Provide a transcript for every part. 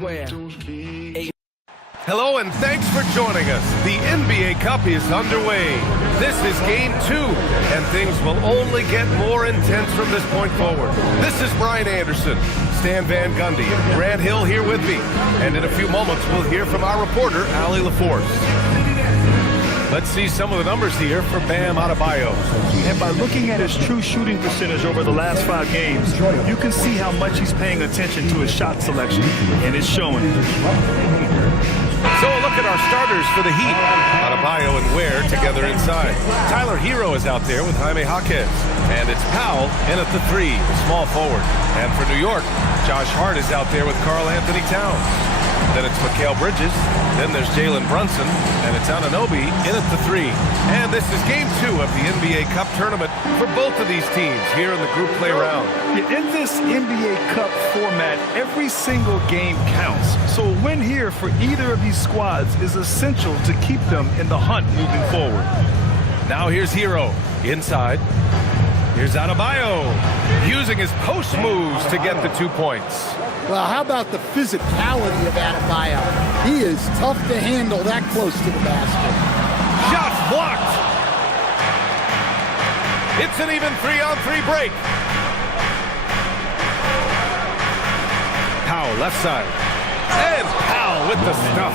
square. Hello and thanks for joining us. The NBA Cup is underway. This is Game 2, and things will only get more intense from this point forward. This is Brian Anderson, Stan Van Gundy, and Grant Hill here with me. And in a few moments, we'll hear from our reporter, Allie LaForce. Let's see some of the numbers here for Bam Adebayo. And by looking at his true shooting percentage over the last 5 games, you can see how much he's paying attention to his shot selection, and it's showing. So a look at our starters for the Heat. Adebayo and Ware together inside. Tyler Hero is out there with Jaime Jaquez. And it's Powell in at the 3, the small forward. And for New York, Josh Hart is out there with Karl Anthony Towns. Then it's Mikal Bridges. Then there's Jalen Brunson. And it's Anunoby in at the 3. And this is Game 2 of the NBA Cup tournament for both of these teams here in the group play round. Yeah, in this NBA Cup format, every single game counts. So a win here for either of these squads is essential to keep them in the hunt moving forward. Now here's Hero inside. Here's Adebayo using his post moves to get the 2 points. Well, how about the physicality of Adebayo? He is tough to handle that close to the basket. Shots blocked. It's an even 3-on-3 break. Powell left side. And Powell with the stuff.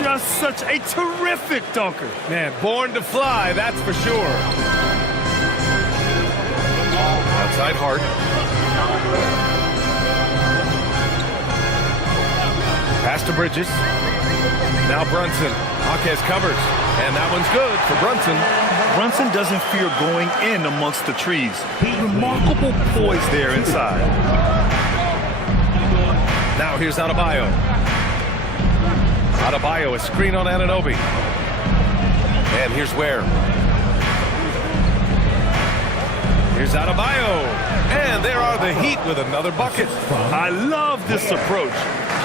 Just such a terrific dunker. Man, born to fly, that's for sure. Outside Hart. Pass to Bridges. Now Brunson. Jaquez covers. And that one's good for Brunson. Brunson doesn't fear going in amongst the trees. Remarkable poise there inside. Now here's Adebayo. Adebayo, a screen on Anunoby. And here's Ware. Here's Adebayo. And there are the Heat with another bucket. I love this approach.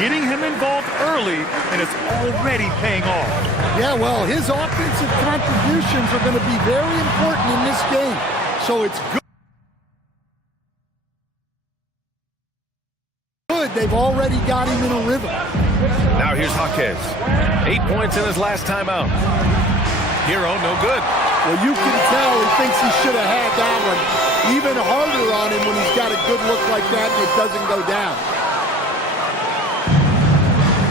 Getting him involved early, and it's already paying off. Yeah, well, his offensive contributions are going to be very important in this game. So it's good they've already got him in a rhythm. Now here's Jaquez. 8 points in his last time out. Hero, no good. Well, you can tell he thinks he should have had that one even harder on him when he's got a good look like that and it doesn't go down.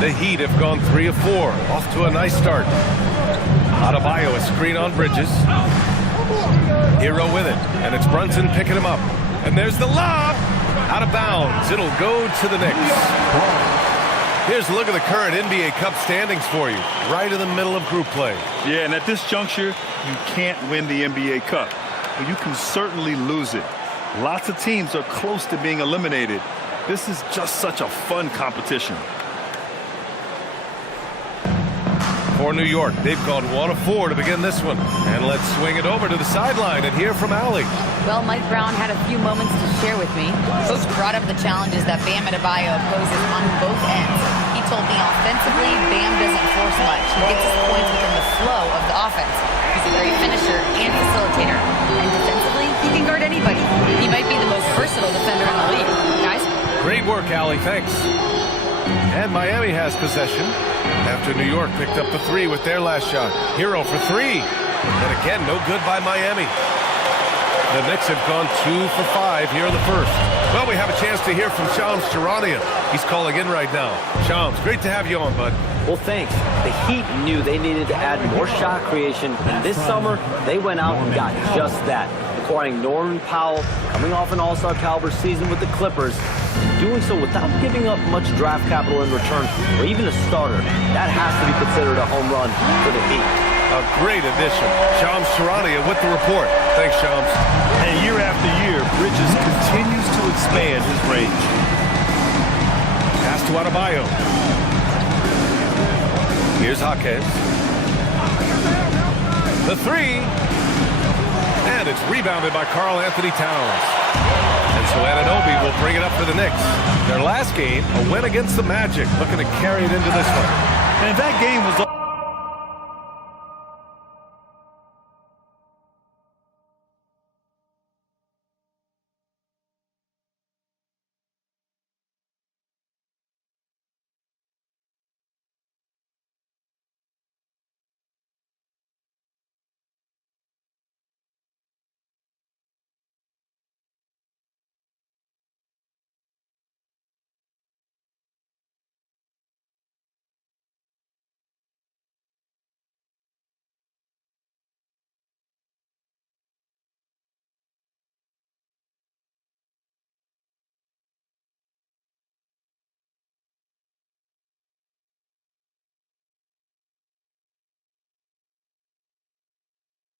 The Heat have gone 3 of 4. Off to a nice start. Adebayo, a screen on Bridges. Hero with it. And it's Brunson picking him up. And there's the lob. Out of bounds. It'll go to the Knicks. Here's a look at the current NBA Cup standings for you. Right in the middle of group play. Yeah, and at this juncture, you can't win the NBA Cup. But you can certainly lose it. Lots of teams are close to being eliminated. This is just such a fun competition. For New York, they've gone 1 of 4 to begin this one. And let's swing it over to the sideline and hear from Allie. Well, Mike Brown had a few moments to share with me. Coach brought up the challenges that Bam Adebayo poses on both ends. He told me offensively, Bam doesn't force much. He gets his points within the flow of the offense. He's a great finisher and facilitator. And defensively, he can guard anybody. He might be the most versatile defender in the league. Guys? Great work, Allie. Thanks. And Miami has possession after New York picked up the 3 with their last shot. Hero for 3. And again, no good by Miami. The Knicks have gone 2 for 5 here in the first. Well, we have a chance to hear from Shams Charania. He's calling in right now. Shams, great to have you on, bud. Well, thanks. The Heat knew they needed to add more shot creation, and this summer, they went out and got just that, acquiring Norman Powell, coming off an all-star caliber season with the Clippers, doing so without giving up much draft capital in return, or even a starter. That has to be considered a home run for the Heat. A great addition. Shams Charania with the report. Thanks, Shams. And year after year, Bridges continues to expand his range. Pass to Adebayo. Here's Jaquez. The 3. And it's rebounded by Karl Anthony Towns. And so Anunoby will bring it up for the Knicks. Their last game, a win against the Magic, looking to carry it into this one. And that game was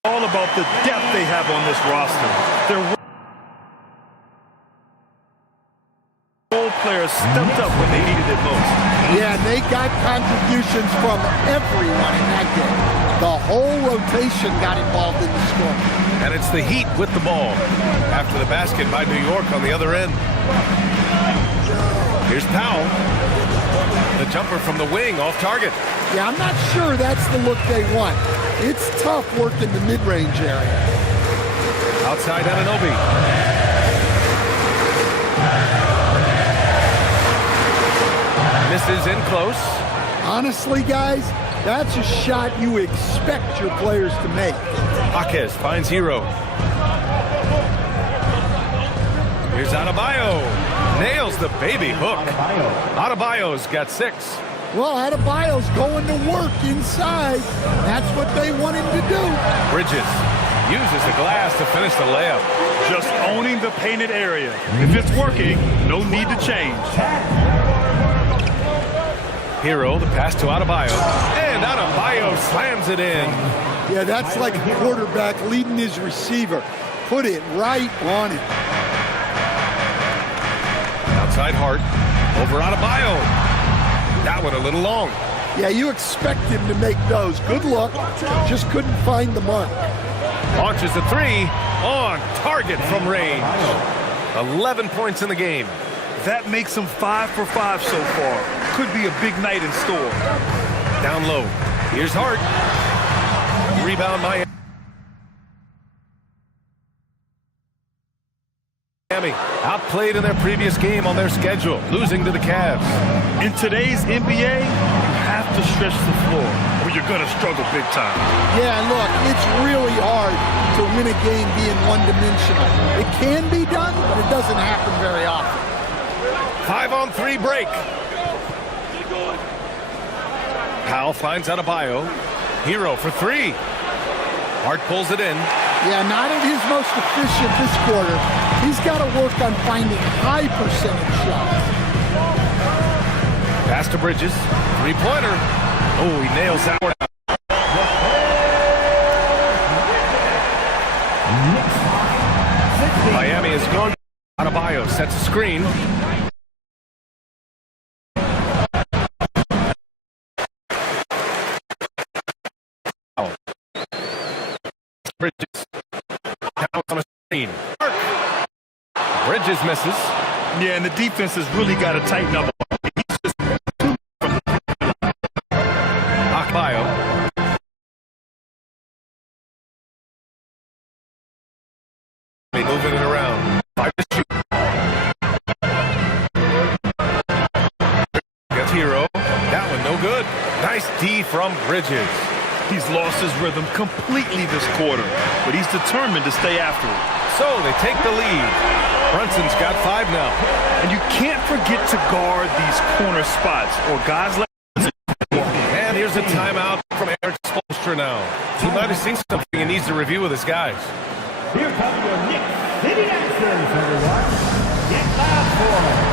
All about the depth they have on this roster. Their role players stepped up when they needed it most. Yeah, and they got contributions from everyone in that game. The whole rotation got involved in the score. And it's the Heat with the ball after the basket by New York on the other end. Here's Powell. The jumper from the wing off target. Yeah, I'm not sure that's the look they want. It's tough work in the mid-range area. Outside Anunoby. Misses in close. Honestly, guys, that's a shot you expect your players to make. Jaquez finds Hero. Here's Adebayo. Nails the baby hook. Adebayo's got 6. Well, Adebayo's going to work inside. That's what they want him to do. Bridges uses the glass to finish the layup. Just owning the painted area. If it's working, no need to change. Hero, the pass to Adebayo. And Adebayo slams it in. Yeah, that's like a quarterback leading his receiver. Put it right on him. Outside Hart. Over Adebayo. That one a little long. Yeah, you expect him to make those. Good luck. Just couldn't find the mark. Launches the 3 on target from range. 11 points in the game. That makes him 5 for 5 so far. Could be a big night in store. Down low. Here's Hart. Rebound Miami. Outplayed in their previous game on their schedule, losing to the Cavs. In today's NBA, you have to stretch the floor or you're going to struggle big time. Yeah, look, it's really hard to win a game being one-dimensional. It can be done, but it doesn't happen very often. 5-on-3 break. Powell finds Adebayo. Hero for 3. Hart pulls it in. Yeah, not at his most efficient this quarter. He's got to work on finding high percentage shots. Pass to Bridges. 3-pointer. Oh, he nails that one. Miami is gone. Adebayo sets a screen. Bridges. Down on a screen. Bridges misses. Yeah, and the defense has really got to tighten up. Adebayo. Moving it around. 5 to shoot. Gets Hero. That one no good. Nice D from Bridges. He's lost his rhythm completely this quarter, but he's determined to stay after it. So they take the lead. Brunson's got 5 now. And you can't forget to guard these corner spots or guys like. And here's a timeout from Eric Spoelstra now. He might have seen something he needs to review with his guys. Here come your Knicks City answers, everyone. Get loud for them.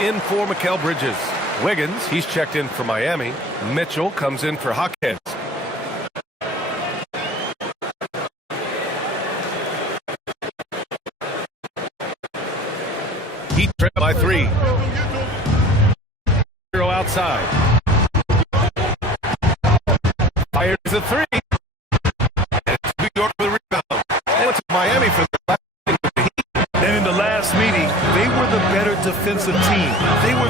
In for Mikal Bridges. Wiggins, he's checked in for Miami. Mitchell comes in for Jaquez. Heat trail by 3. Hero outside. Fires the 3.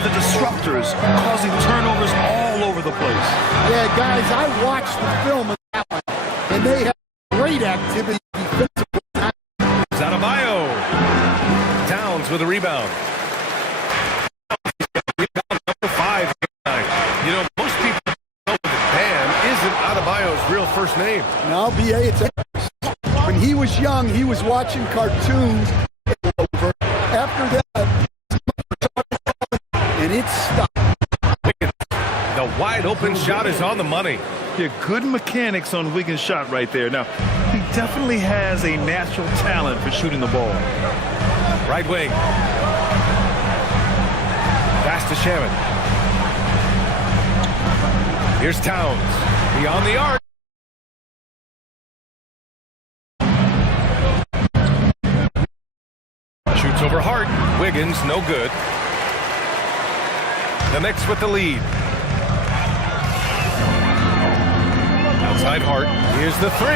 the disruptors, causing turnovers all over the place. Yeah, guys, I watched the film of that one, and they have great activity defensively. Adebayo. Towns with a rebound. Rebound number 5. You know, most people know that Bam isn't Adebayo's real first name. No, B.A., when he was young, he was watching cartoons. After that, and it stopped. The wide open shot is on the money. Yeah, good mechanics on Wiggins' shot right there. Now, he definitely has a natural talent for shooting the ball. Right wing. Pass to Shaman. Here's Towns. Beyond the arc. Shoots over Hart. Wiggins, no good. The Knicks with the lead. Outside Hart. Here's the 3.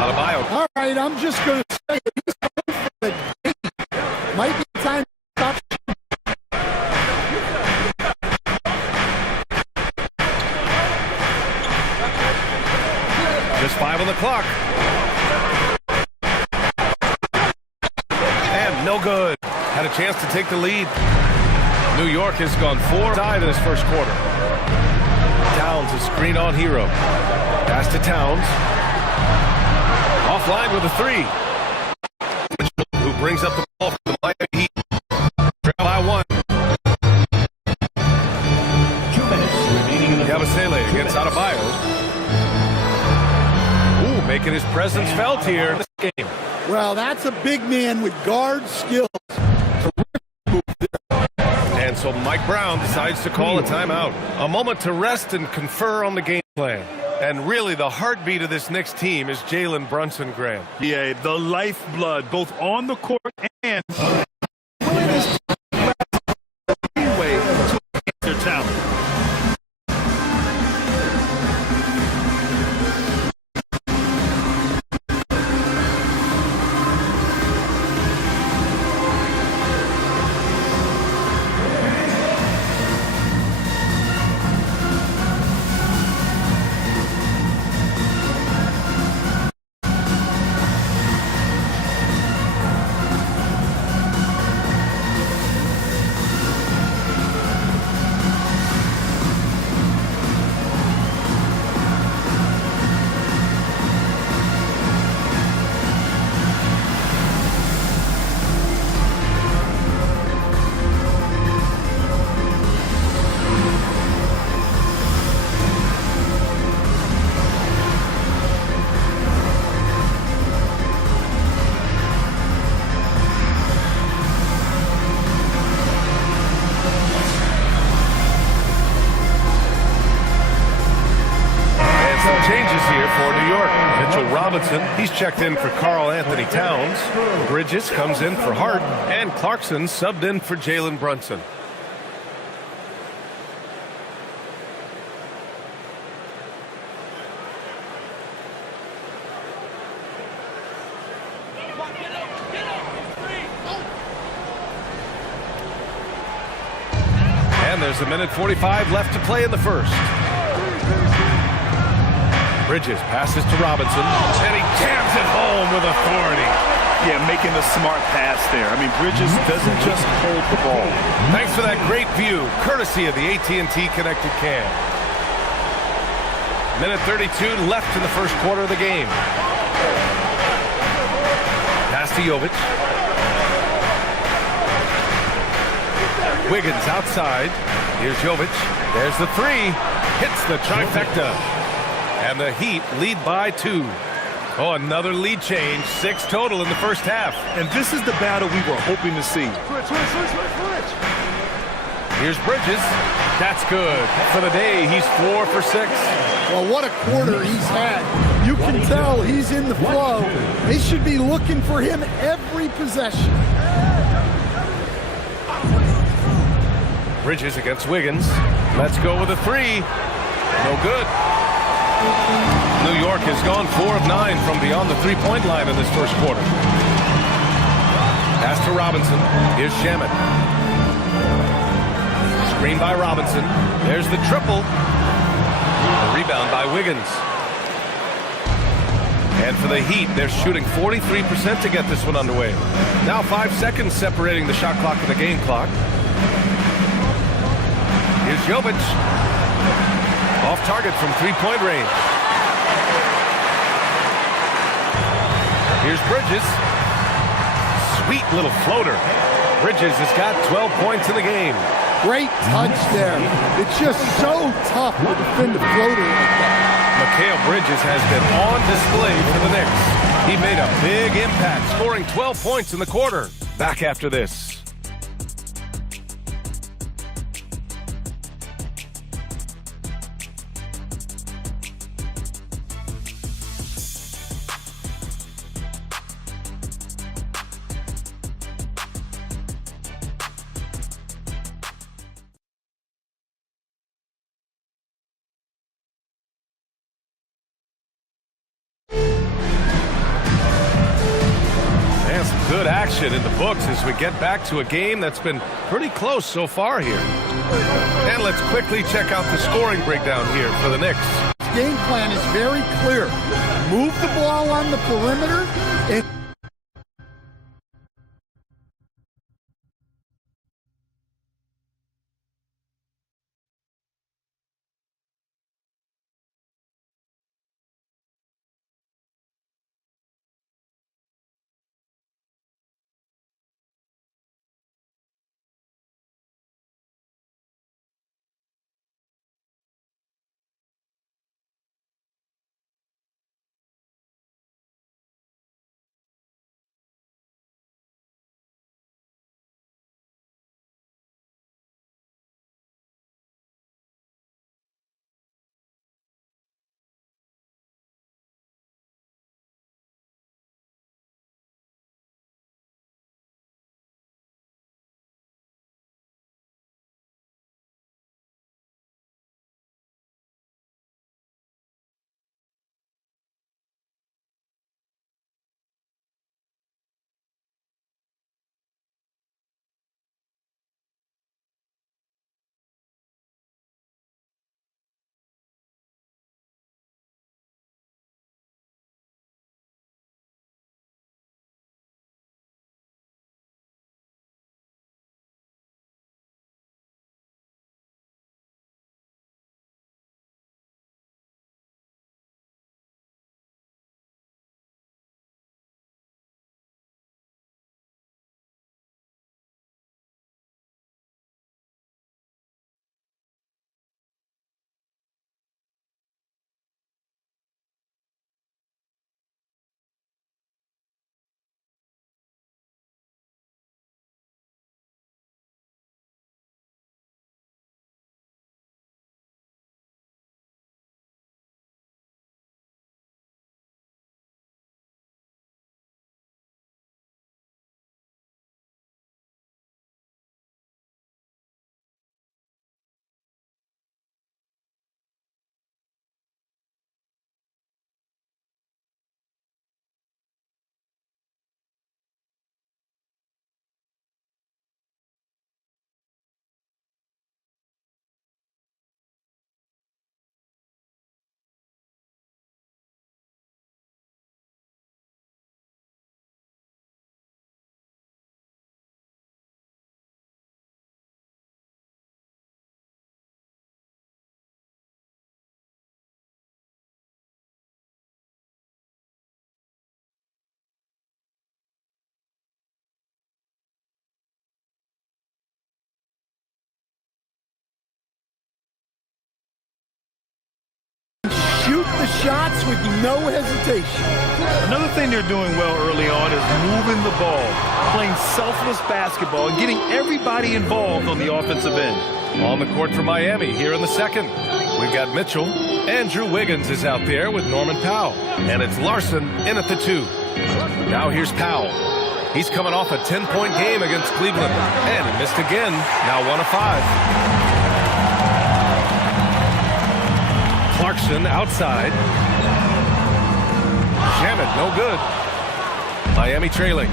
Adebayo. All right, I'm just going to say he's going for the game. Might be time to stop. Just 5 on the clock. And no good. Had a chance to take the lead. New York has gone 4-5 in this first quarter. Towns, a screen on Hero. Pass to Towns. Offline with a 3. Who brings up the ball for the Miami Heat. Trail by 1. 2 minutes remaining in the Yabusele against Adebayo. Ooh, making his presence felt here in this game. Well, that's a big man with guard skills. And so Mike Brown decides to call a timeout. A moment to rest and confer on the game plan. And really, the heartbeat of this Knicks team is Jalen Brunson, Graham. Yeah, the lifeblood, both on the court and way to their talent. He's checked in for Karl Anthony Towns. Bridges comes in for Hart. And Clarkson subbed in for Jalen Brunson. And there's a minute 45 left to play in the first. Bridges passes to Robinson, and he jams it home with authority. Yeah, making the smart pass there. I mean, Bridges doesn't just hold the ball. Thanks for that great view, courtesy of the AT&T Connected Cam. Minute 32 left in the first quarter of the game. Pass to Jovic. Wiggins outside. Here's Jovic. There's the 3. Hits the trifecta. And the Heat lead by 2. Oh, another lead change. 6 total in the first half. And this is the battle we were hoping to see. Here's Bridges. That's good. For the day, he's 4 for 6. Well, what a quarter he's had. You can tell he's in the flow. They should be looking for him every possession. Bridges against Wiggins. Let's go with a 3. No good. New York has gone 4 of 9 from beyond the three-point line in this first quarter. Pass to Robinson. Here's Shaman. Screen by Robinson. There's the triple. The rebound by Wiggins. And for the Heat, they're shooting 43% to get this one underway. Now 5 seconds separating the shot clock and the game clock. Here's Jovic. Off target from three-point range. Here's Bridges. Sweet little floater. Bridges has got 12 points in the game. Great touch there. It's just so tough to defend a floater like that. Mikal Bridges has been on display for the Knicks. He made a big impact, scoring 12 points in the quarter. Back after this. Good action in the books as we get back to a game that's been pretty close so far here. And let's quickly check out the scoring breakdown here for the Knicks. Game plan is very clear. Move the ball on the perimeter and shoot the shots with no hesitation. Another thing they're doing well early on is moving the ball, playing selfless basketball, and getting everybody involved on the offensive end. On the court for Miami here in the second. We've got Mitchell. Andrew Wiggins is out there with Norman Powell. And it's Larson in at the 2. Now here's Powell. He's coming off a 10-point game against Cleveland. And he missed again. Now 1 of 5. Clarkson outside. Jam it, no good. Miami trailing.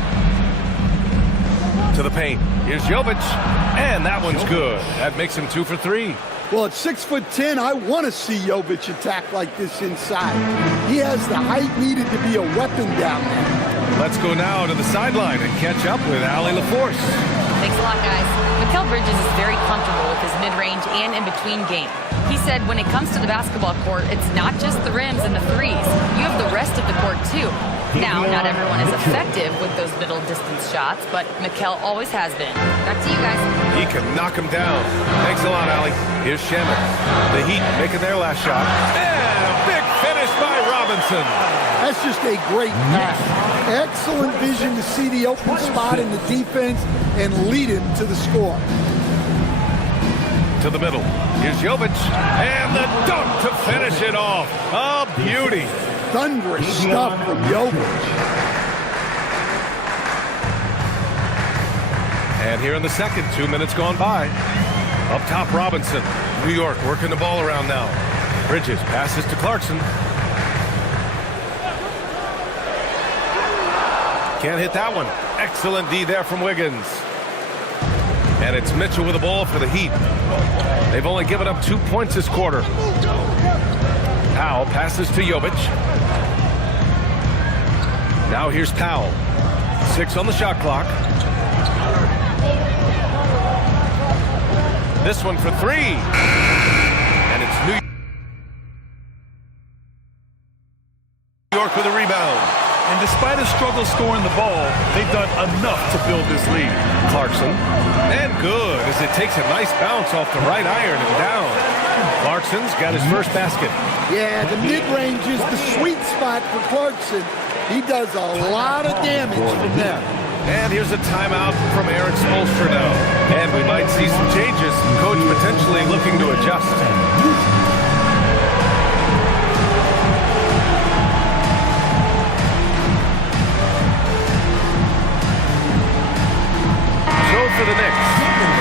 To the paint. Here's Jovic. And that one's good. That makes him 2 for 3. Well, at 6'10", I want to see Jovic attack like this inside. He has the height needed to be a weapon down there. Let's go now to the sideline and catch up with Allie LaForce. Thanks a lot, guys. Mikal Bridges is very comfortable with his mid-range and in-between game. He said when it comes to the basketball court, it's not just the rims and the threes. You have the rest of the court, too. Now, not everyone is effective with those middle distance shots, but Mikal always has been. Back to you guys. He can knock him down. Thanks a lot, Allie. Here's Shaman. The Heat making their last shot. And a big finish by Robinson. That's just a great pass. Excellent vision to see the open spot in the defense and lead him to the score. To the middle. Here's Jovic. And the dunk to finish it off. A beauty. Thunderous stuff from Jovic. And here in the second, 2 minutes gone by. Up top, Robinson. New York working the ball around now. Bridges passes to Clarkson. Can't hit that one. Excellent D there from Wiggins. And it's Mitchell with the ball for the Heat. They've only given up 2 points this quarter. Powell passes to Jovic. Now here's Powell. 6 on the shot clock. This one for 3. And it's New York with a rebound. And despite a struggle scoring the ball, they've done enough to build this lead. Clarkson. And good as it takes a nice bounce off the right iron and down. Clarkson's got his first basket. Yeah, the mid-range is the sweet spot for Clarkson. He does a lot of damage from there. And here's a timeout from Eric Spoelstra now. And we might see some changes. Coach potentially looking to adjust. So for the Knicks,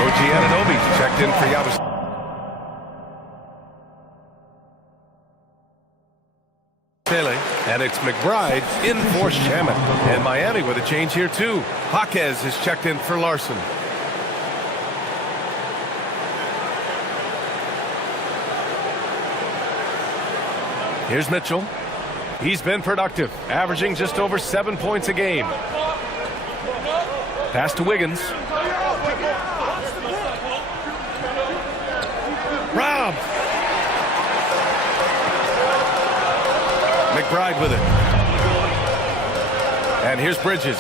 OG Anunoby's checked in for Yabusele. And it's McBride in for Shaman. And Miami with a change here too. Jaquez is checked in for Larson. Here's Mitchell. He's been productive, averaging just over 7 points a game. Pass to Wiggins. Rob. McBride with it. And here's Bridges.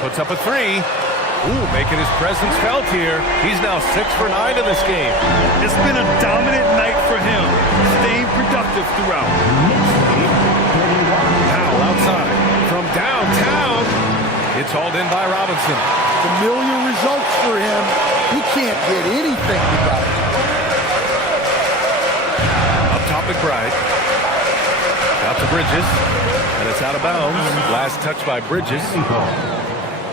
Puts up a 3. Ooh, making his presence felt here. He's now 6 for 9 in this game. It's been a dominant night for him, staying productive throughout. Powell outside. From downtown. It's hauled in by Robinson. Familiar results for him. He can't get anything together. Up top, McBride. Out to Bridges. And it's out of bounds. Last touch by Bridges.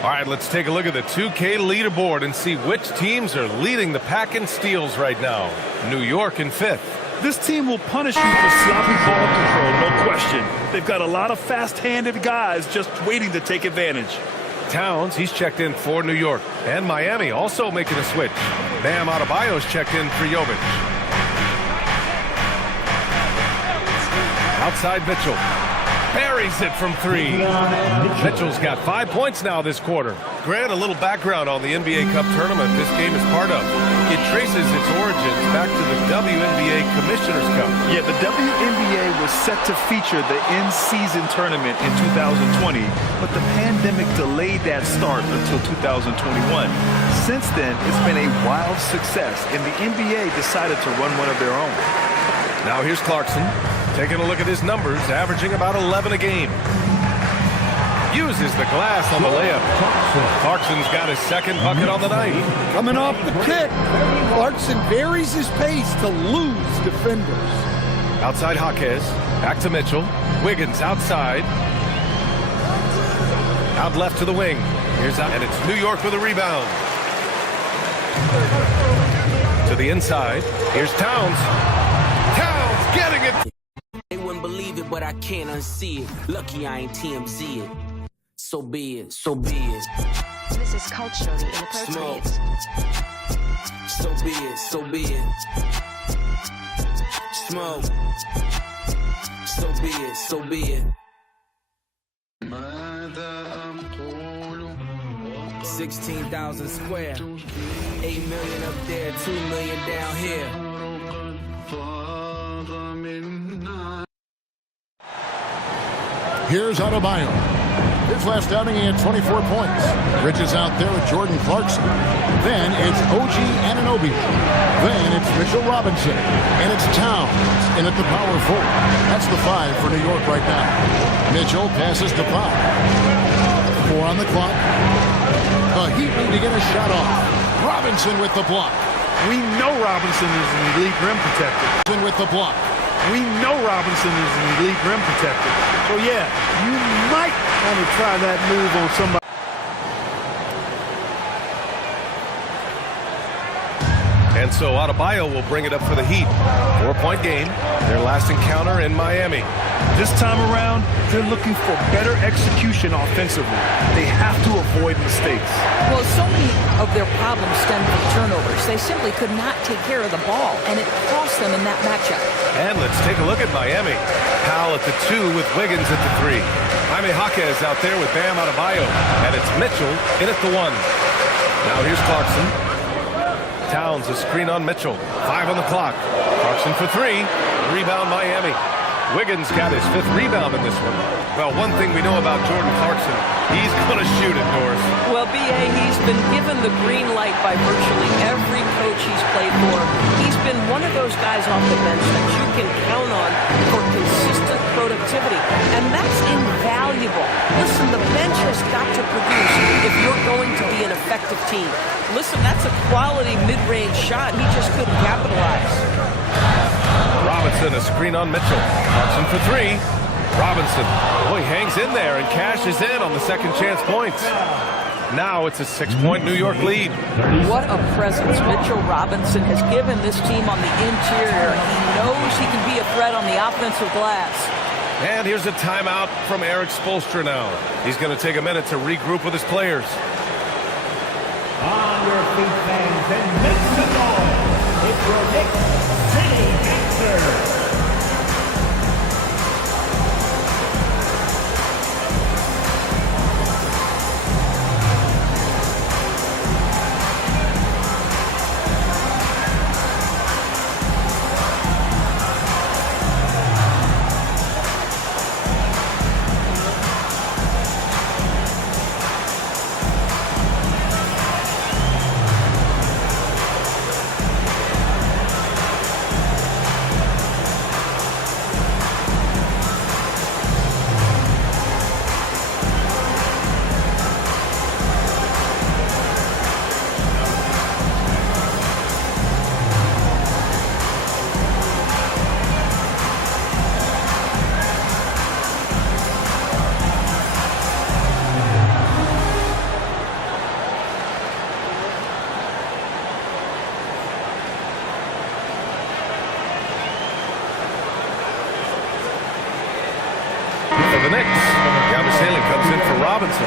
All right, let's take a look at the 2K leaderboard and see which teams are leading the pack in steals right now. New York in 5th. This team will punish you for sloppy ball control, no question. They've got a lot of fast-handed guys just waiting to take advantage. Towns, he's checked in for New York. And Miami also making a switch. Bam Adebayo's checked in for Jovic. Outside Mitchell. Buries it from 3. Mitchell's got 5 points now this quarter. Grant, a little background on the NBA Cup tournament this game is part of. It traces its origins back to the WNBA Commissioner's Cup. Yeah, the WNBA was set to feature the in-season tournament in 2020, but the pandemic delayed that start until 2021. Since then, it's been a wild success, and the NBA decided to run one of their own. Now here's Clarkson. Taking a look at his numbers, averaging about 11 a game. Uses the glass on the layup. Clarkson's got his second bucket on the night. Coming off the kick, Clarkson varies his pace to lose defenders. Outside Jaquez. Back to Mitchell. Wiggins outside. Out left to the wing. Here's out, and it's New York with a rebound. To the inside. Here's Towns. Towns getting it. They wouldn't believe it, but I can't unsee it. Lucky I ain't TMZ it. So be it, so be it. This is culturally inappropriate. So be it, so be it. Smoke. So be it, so be it. 16,000 square. 8 million up there, 2 million down here. Here's Adebayo. His last outing, he had 24 points. Bridges out there with Jordan Clarkson. Then it's OG Anunoby. Then it's Mitchell Robinson. And it's Towns in at the power forward. That's the 5 for New York right now. Mitchell passes to Pop. 4 on the clock. The Heat need to get a shot off. Robinson with the block. We know Robinson is an elite rim protector. With the block. We know Robinson is an elite rim protector. So yeah, you might want to try that move on somebody. And so Adebayo will bring it up for the Heat. 4-point game. Their last encounter in Miami. This time around, they're looking for better execution offensively. They have to avoid mistakes. Well, so many of their problems stem from turnovers. They simply could not take care of the ball, and it cost them in that matchup. And let's take a look at Miami. Powell at the 2 with Wiggins at the 3. Jaime Jaquez out there with Bam Adebayo. And it's Mitchell in at the 1. Now here's Clarkson. Towns, a screen on Mitchell. 5 on the clock. Clarkson for 3. Rebound Miami. Wiggins got his 5th rebound in this one. Well, one thing we know about Jordan Clarkson, he's going to shoot it, Doris. Well, B.A., he's been given the green light by virtually every coach he's played for. He's been one of those guys off the bench that you can count on for consistent productivity, and that's invaluable. Listen, the bench has got to produce if you're going to be an effective team. Listen, that's a quality mid-range shot. He just couldn't capitalize. Robinson, a screen on Mitchell. Clarkson for 3. Robinson, boy, hangs in there and cashes in on the second chance points. Now it's a 6-point New York lead. What a presence Mitchell Robinson has given this team on the interior. He knows he can be a threat on the offensive glass. And here's a timeout from Eric Spoelstra now. He's going to take a minute to regroup with his players. On your feet, fans, and make some noise. It's your Knick City Gangsters. For the Knicks, Yabusele comes in for Robinson.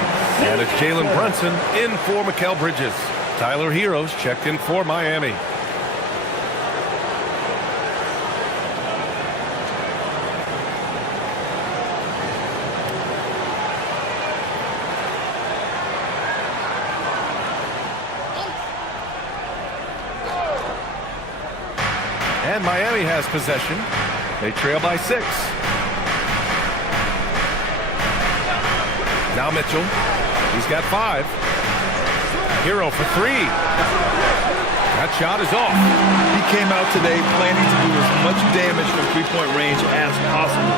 And it's Jalen Brunson in for Mikal Bridges. Tyler Heroes checked in for Miami. And Miami has possession. They trail by 6. Now Mitchell. He's got 5. Hero for 3. That shot is off. He came out today planning to do as much damage from three-point range as possible.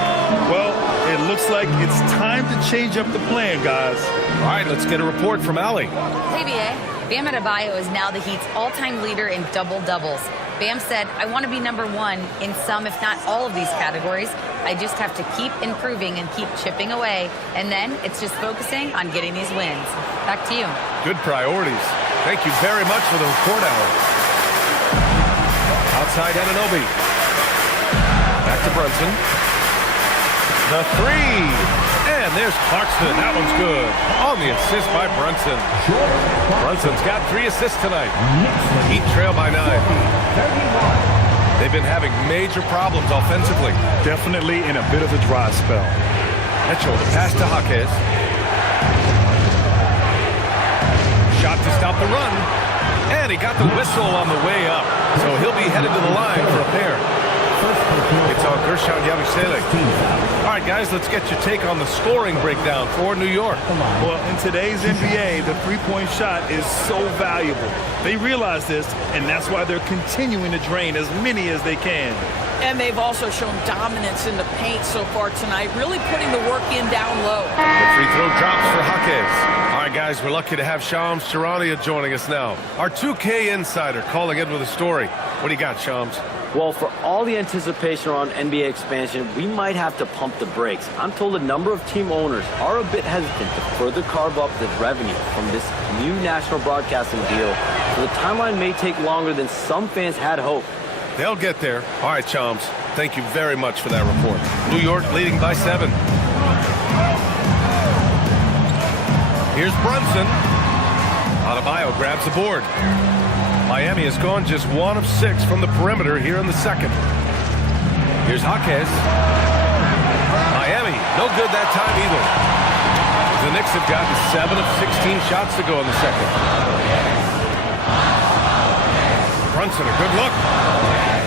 Well, it looks like it's time to change up the plan, guys. All right, let's get a report from Allie. Hey, BA. Bam Adebayo is now the Heat's all-time leader in double-doubles. Bam said, I want to be number 1 in some, if not all of these categories. I just have to keep improving and keep chipping away. And then it's just focusing on getting these wins. Back to you. Good priorities. Thank you very much for the report, Allie. Outside Anunoby. Back to Brunson. The 3 And there's Clarkson. That one's good. On the assist by Brunson. Brunson's got 3 assists tonight. Heat trail by 9. They've been having major problems offensively. Definitely in a bit of a dry spell. Mitchell, the pass to Jaquez. Shot to stop the run. And he got the whistle on the way up. So he'll be headed to the line for a pair. It's on Gershon Yabusele. All right, guys, let's get your take on the scoring breakdown for New York. Well, in today's NBA, the three-point shot is so valuable. They realize this, and that's why they're continuing to drain as many as they can. And they've also shown dominance in the paint so far tonight, really putting the work in down low. The free throw drops for Jaquez. All right, guys, we're lucky to have Shams Charania joining us now. Our 2K insider calling in with a story. What do you got, Shams? Well, for all the anticipation around NBA expansion, we might have to pump the brakes. I'm told a number of team owners are a bit hesitant to further carve up the revenue from this new national broadcasting deal, so the timeline may take longer than some fans had hoped. They'll get there. All right, Shams, thank you very much for that report. New York leading by 7. Here's Brunson. Adebayo grabs the board. Miami has gone just 1 of 6 from the perimeter here in the second. Here's Jaquez. Miami, no good that time either. The Knicks have gotten 7 of 16 shots to go in the second. Brunson, a good look.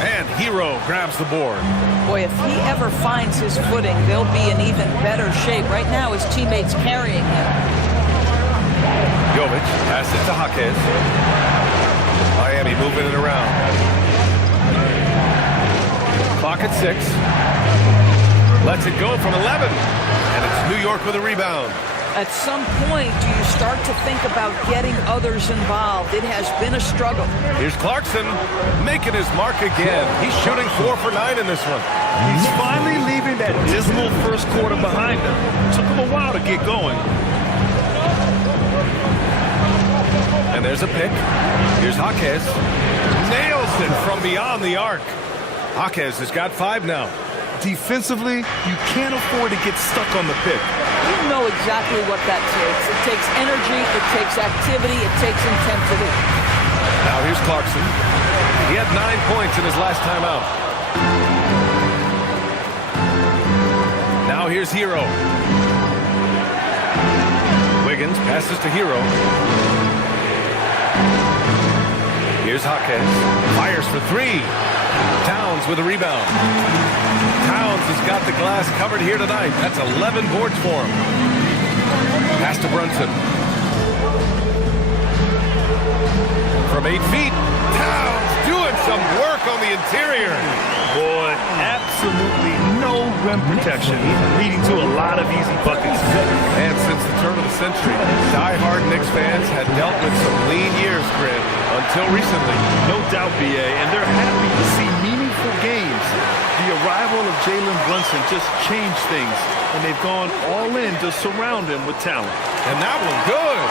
And Hero grabs the board. Boy, if he ever finds his footing, they'll be in even better shape. Right now, his teammates carrying him. Jovic passes it to Jaquez. Miami moving it around. Clock at 6. Lets it go from 11. And it's New York with a rebound. At some point, do you start to think about getting others involved? It has been a struggle. Here's Clarkson making his mark again. He's shooting 4 for 9 in this one. He's finally leaving that dismal first quarter behind him. Took him a while to get going. And there's a pick. Here's Jaquez. Nails it from beyond the arc. Jaquez has got 5 now. Defensively, you can't afford to get stuck on the pick. You know exactly what that takes. It takes energy, it takes activity, it takes intensity. Now here's Clarkson. He had 9 points in his last time out. Now here's Hero. Wiggins passes to Hero. Here's Jaquez. Fires for 3. Towns with a rebound. Towns has got the glass covered here tonight. That's 11 boards for him. Pass to Brunson. From 8 feet, Towns doing some work on the interior. Boy, absolutely no rim protection, leading to a lot of easy buckets. And since the turn of the century, die-hard Knicks fans had dealt with some lean years, Grim, until recently. No doubt, BA, and they're happy to see meaningful games. The arrival of Jalen Brunson just changed things, and they've gone all in to surround him with talent. And that one good.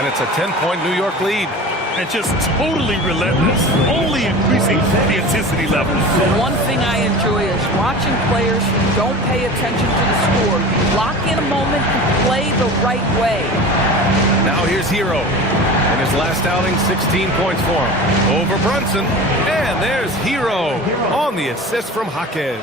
And it's a 10-point New York lead. And just totally relentless, only increasing the intensity levels. One thing I enjoy is watching players who don't pay attention to the score, lock in a moment and play the right way. Now here's Hero. In his last outing, 16 points for him. Over Brunson. And there's Hero on the assist from Jaquez.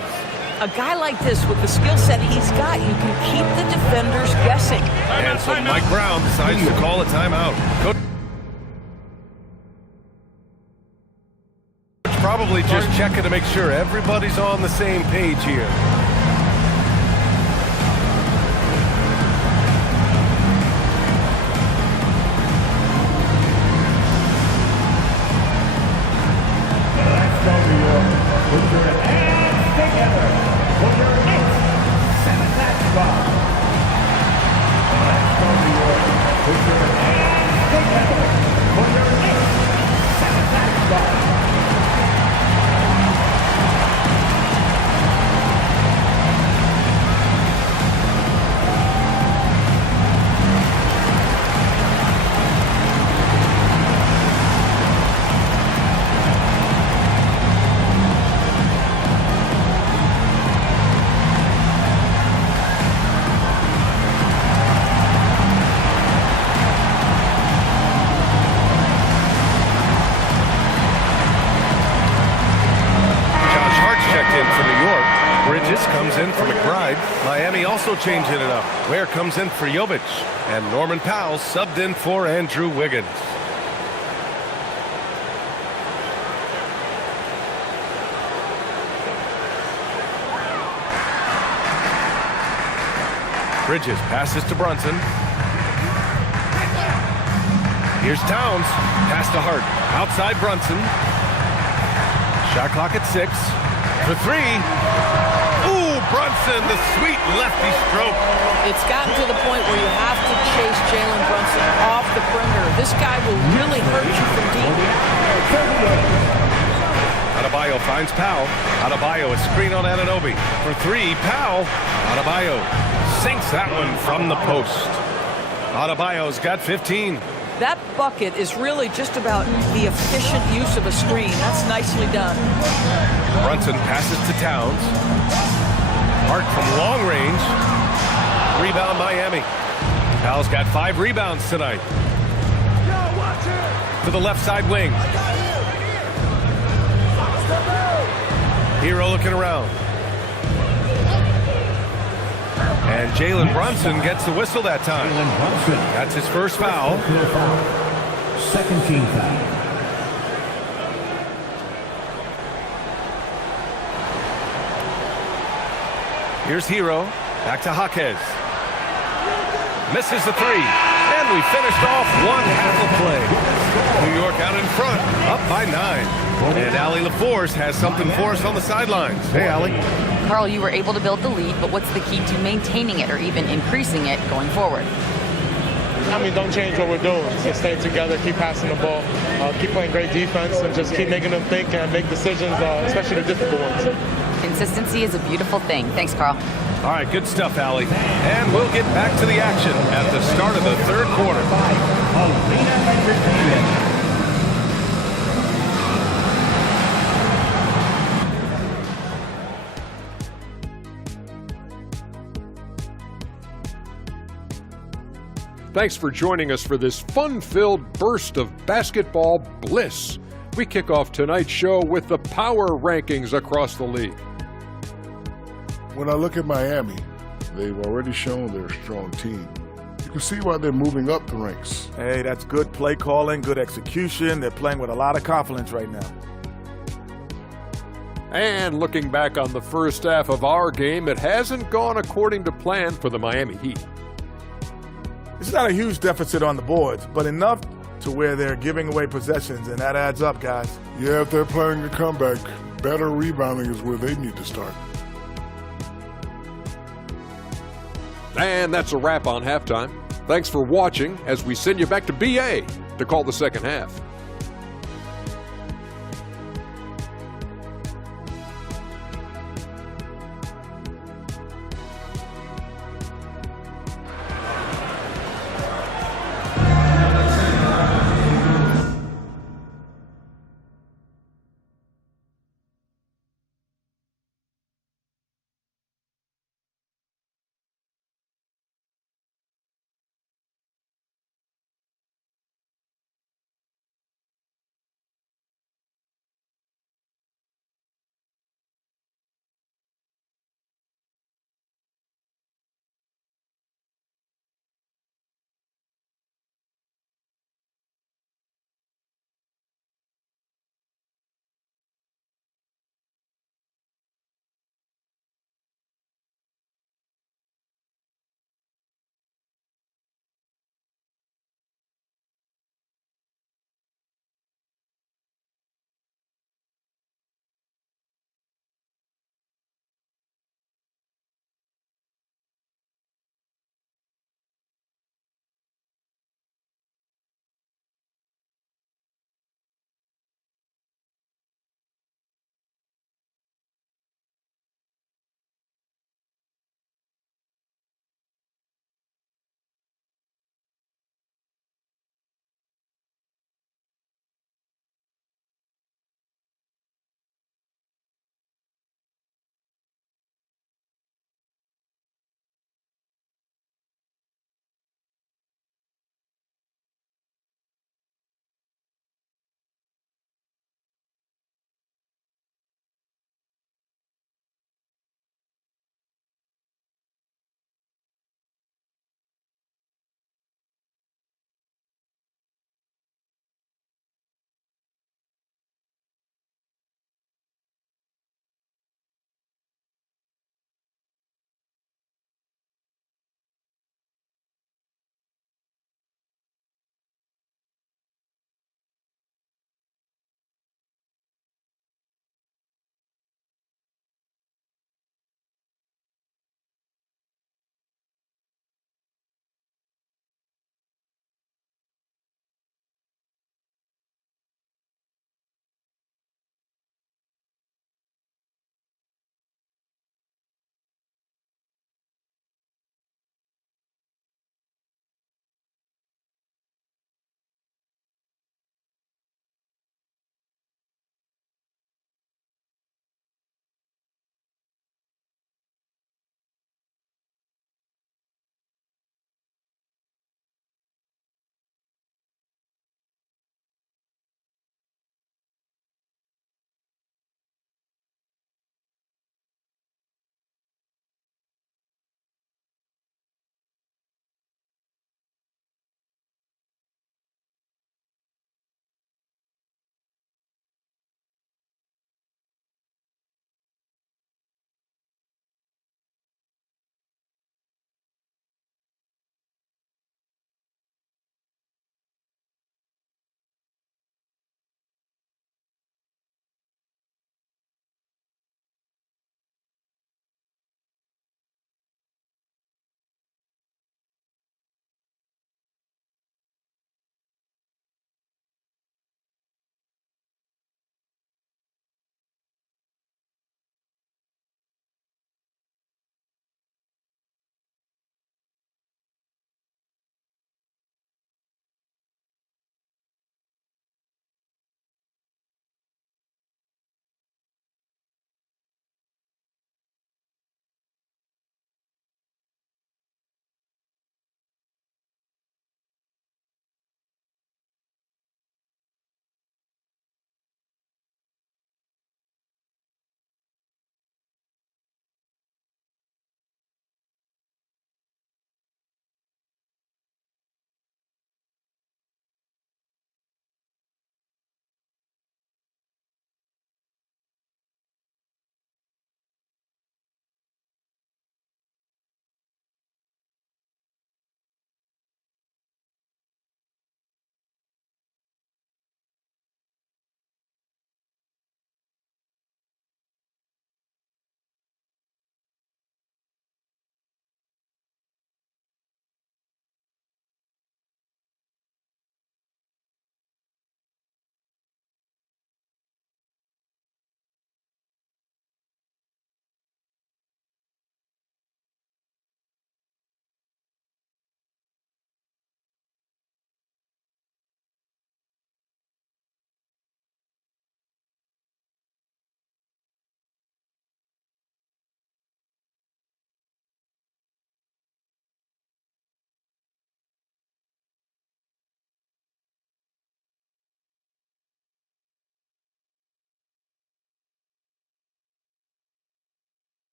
A guy like this, with the skill set he's got, you can keep the defenders guessing. And so Mike Brown decides to call a timeout. Coach probably just checking to make sure everybody's on the same page here. Let's go, New York. Put your hands together for your next 7 match spot. Let's go, New York. Put your hands together for your next 7 match spot. This comes in for McBride. Miami also changing it up. Ware comes in for Jovic. And Norman Powell subbed in for Andrew Wiggins. Bridges passes to Brunson. Here's Towns. Pass to Hart. Outside Brunson. Shot clock at 6. For 3. Ooh, Brunson, the sweet lefty stroke. It's gotten to the point where you have to chase Jalen Brunson off the perimeter. This guy will really hurt you from deep. Adebayo finds Powell. Adebayo a screen on Anunoby. For 3, Powell. Adebayo sinks that one from the post. Adebayo's got 15. That bucket is really just about the efficient use of a screen. That's nicely done. Brunson passes to Towns. Hart from long range. Rebound Miami. Powell's got 5 rebounds tonight. To the left side wing. Hero looking around. And Jalen Brunson gets the whistle that time. That's his first foul. Second team foul. Here's Hero. Back to Jaquez. Misses the 3. And we finished off one half of play. New York out in front, up by 9. And Allie LaForce has something for us on the sidelines. Hey, Allie. Carl, you were able to build the lead, but what's the key to maintaining it or even increasing it going forward? I mean, don't change what we're doing. Just stay together, keep passing the ball, keep playing great defense, and just keep making them think and make decisions, especially the difficult ones. Consistency is a beautiful thing. Thanks, Carl. All right, good stuff, Allie. And we'll get back to the action at the start of the third quarter. Thanks for joining us for this fun-filled burst of basketball bliss. We kick off tonight's show with the power rankings across the league. When I look at Miami, they've already shown they're a strong team. You can see why they're moving up the ranks. Hey, that's good play calling, good execution. They're playing with a lot of confidence right now. And looking back on the first half of our game, it hasn't gone according to plan for the Miami Heat. It's not a huge deficit on the boards, but enough to where they're giving away possessions, and that adds up, guys. Yeah, if they're playing a comeback, better rebounding is where they need to start. And that's a wrap on halftime. Thanks for watching as we send you back to BA to call the second half.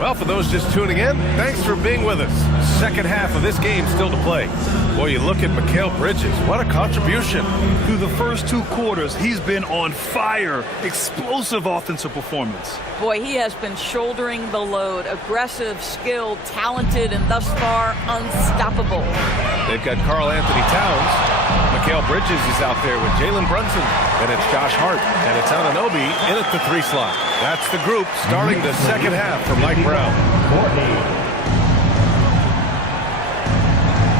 Well, for those just tuning in, thanks for being with us. Second half of this game still to play. Boy, you look at Mikal Bridges. What a contribution. Through the first 2 quarters, he's been on fire. Explosive offensive performance. Boy, he has been shouldering the load. Aggressive, skilled, talented, and thus far unstoppable. They've got Karl Anthony Towns. Mikal Bridges is out there with Jalen Brunson. And it's Josh Hart. And it's Anunoby in at the 3 slot. That's the group starting the second half for Mike Brown.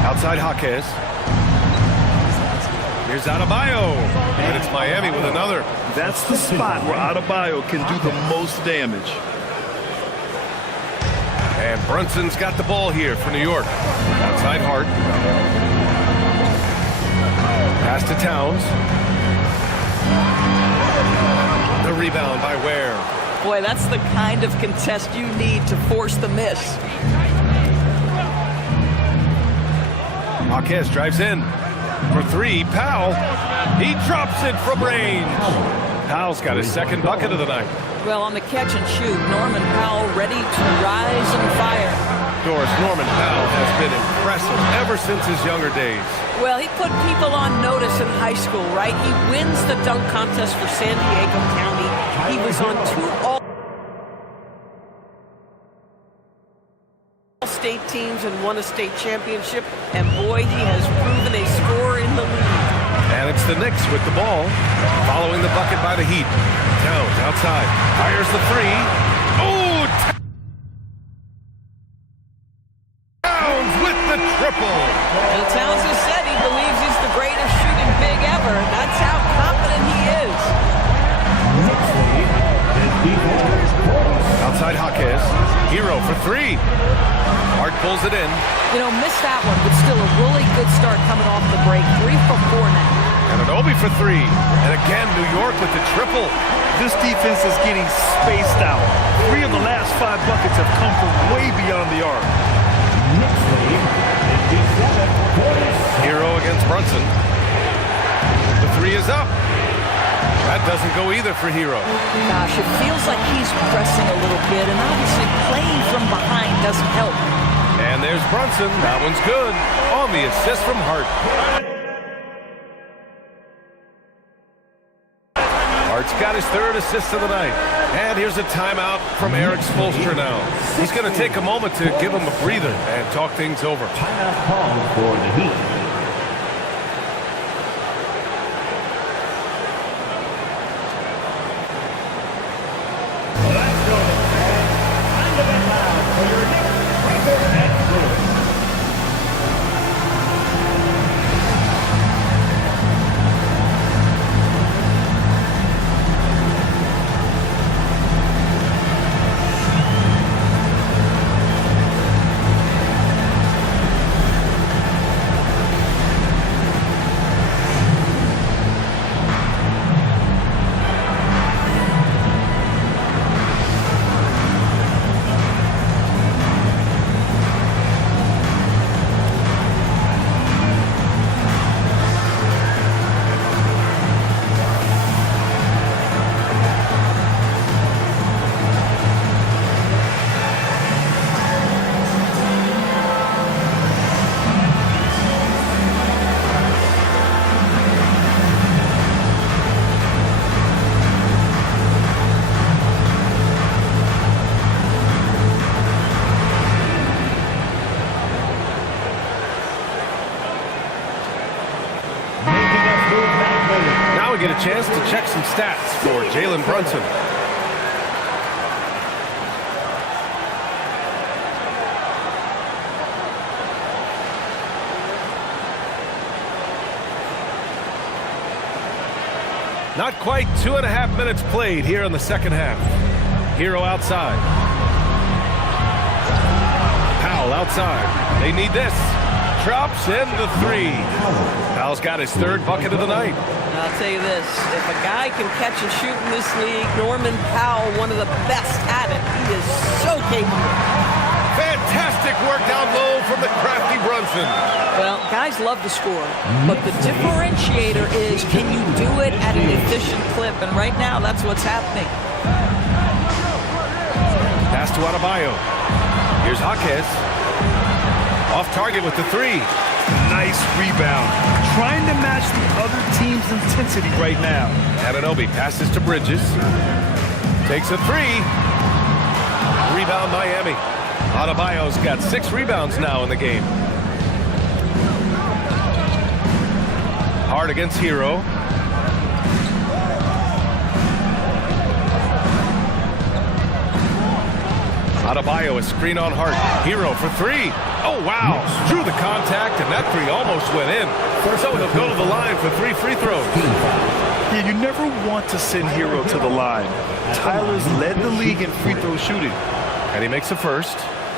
Outside Jaquez. Here's Adebayo. And it's Miami with another. That's the spot where Adebayo can do the most damage. And Brunson's got the ball here for New York. Outside Hart. Pass to Towns. The rebound by Ware. Boy, that's the kind of contest you need to force the miss. Jaquez drives in for 3. Powell, he drops it from range. Powell's got his second bucket of the night. Well, on the catch and shoot, Norman Powell ready to rise and fire. Doris, Norman Powell has been impressive ever since his younger days. Well, he put people on notice in high school, right? He wins the dunk contest for San Diego County. He was on 2 all-state teams and won a state championship. And boy, he has proven a scorer in the league. And it's the Knicks with the ball, following the bucket by the Heat. Towns outside, fires the 3. Oh! Towns with the triple. And Towns has said he believes he's the greatest shooting big ever. That's how confident he is. Outside Jaquez, Hero for 3. Hart pulls it in. You know, missed that one, but still a really good start coming off the break. 3 for 4 now. And Anunoby for 3. And again, New York with the triple. This defense is getting spaced out. 3 of the last 5 buckets have come from way beyond the arc. Hero against Brunson. The 3 is up. That doesn't go either for Hero. Gosh, it feels like he's pressing a little bit, and obviously playing from behind doesn't help. And there's Brunson. That one's good. On the assist from Hart. Hart's got his 3rd assist of the night. And here's a timeout from Eric Spoelstra now. He's going to take a moment to give him a breather and talk things over. Timeout call for the Heat. Let's go, fans. Time to get loud for your next record and fluid. Now we get a chance to check some stats for Jalen Brunson. Not quite 2.5 minutes played here in the second half. Hero outside. Powell outside. They need this. Drops in the 3. Powell's got his 3rd bucket of the night. I'll tell you this, if a guy can catch and shoot in this league, Norman Powell, one of the best at it. He is so capable. Fantastic work down low from the crafty Brunson. Well, guys love to score, but the differentiator is, can you do it at an efficient clip? And right now, that's what's happening. Pass to Adebayo. Here's Jaquez. Off target with the three. Nice rebound. Trying to match the other team's intensity right now. Anunoby passes to Bridges. Takes a three. Rebound Miami. Adebayo's got 6 rebounds now in the game. Hard against Hero. Adebayo is screen on Hart. Hero for 3. Oh, wow. Drew the contact, and that 3 almost went in. So he'll go to the line for 3 free throws. Yeah, you never want to send Hero to the line. Tyler's led the league in free throw shooting. And he makes a first.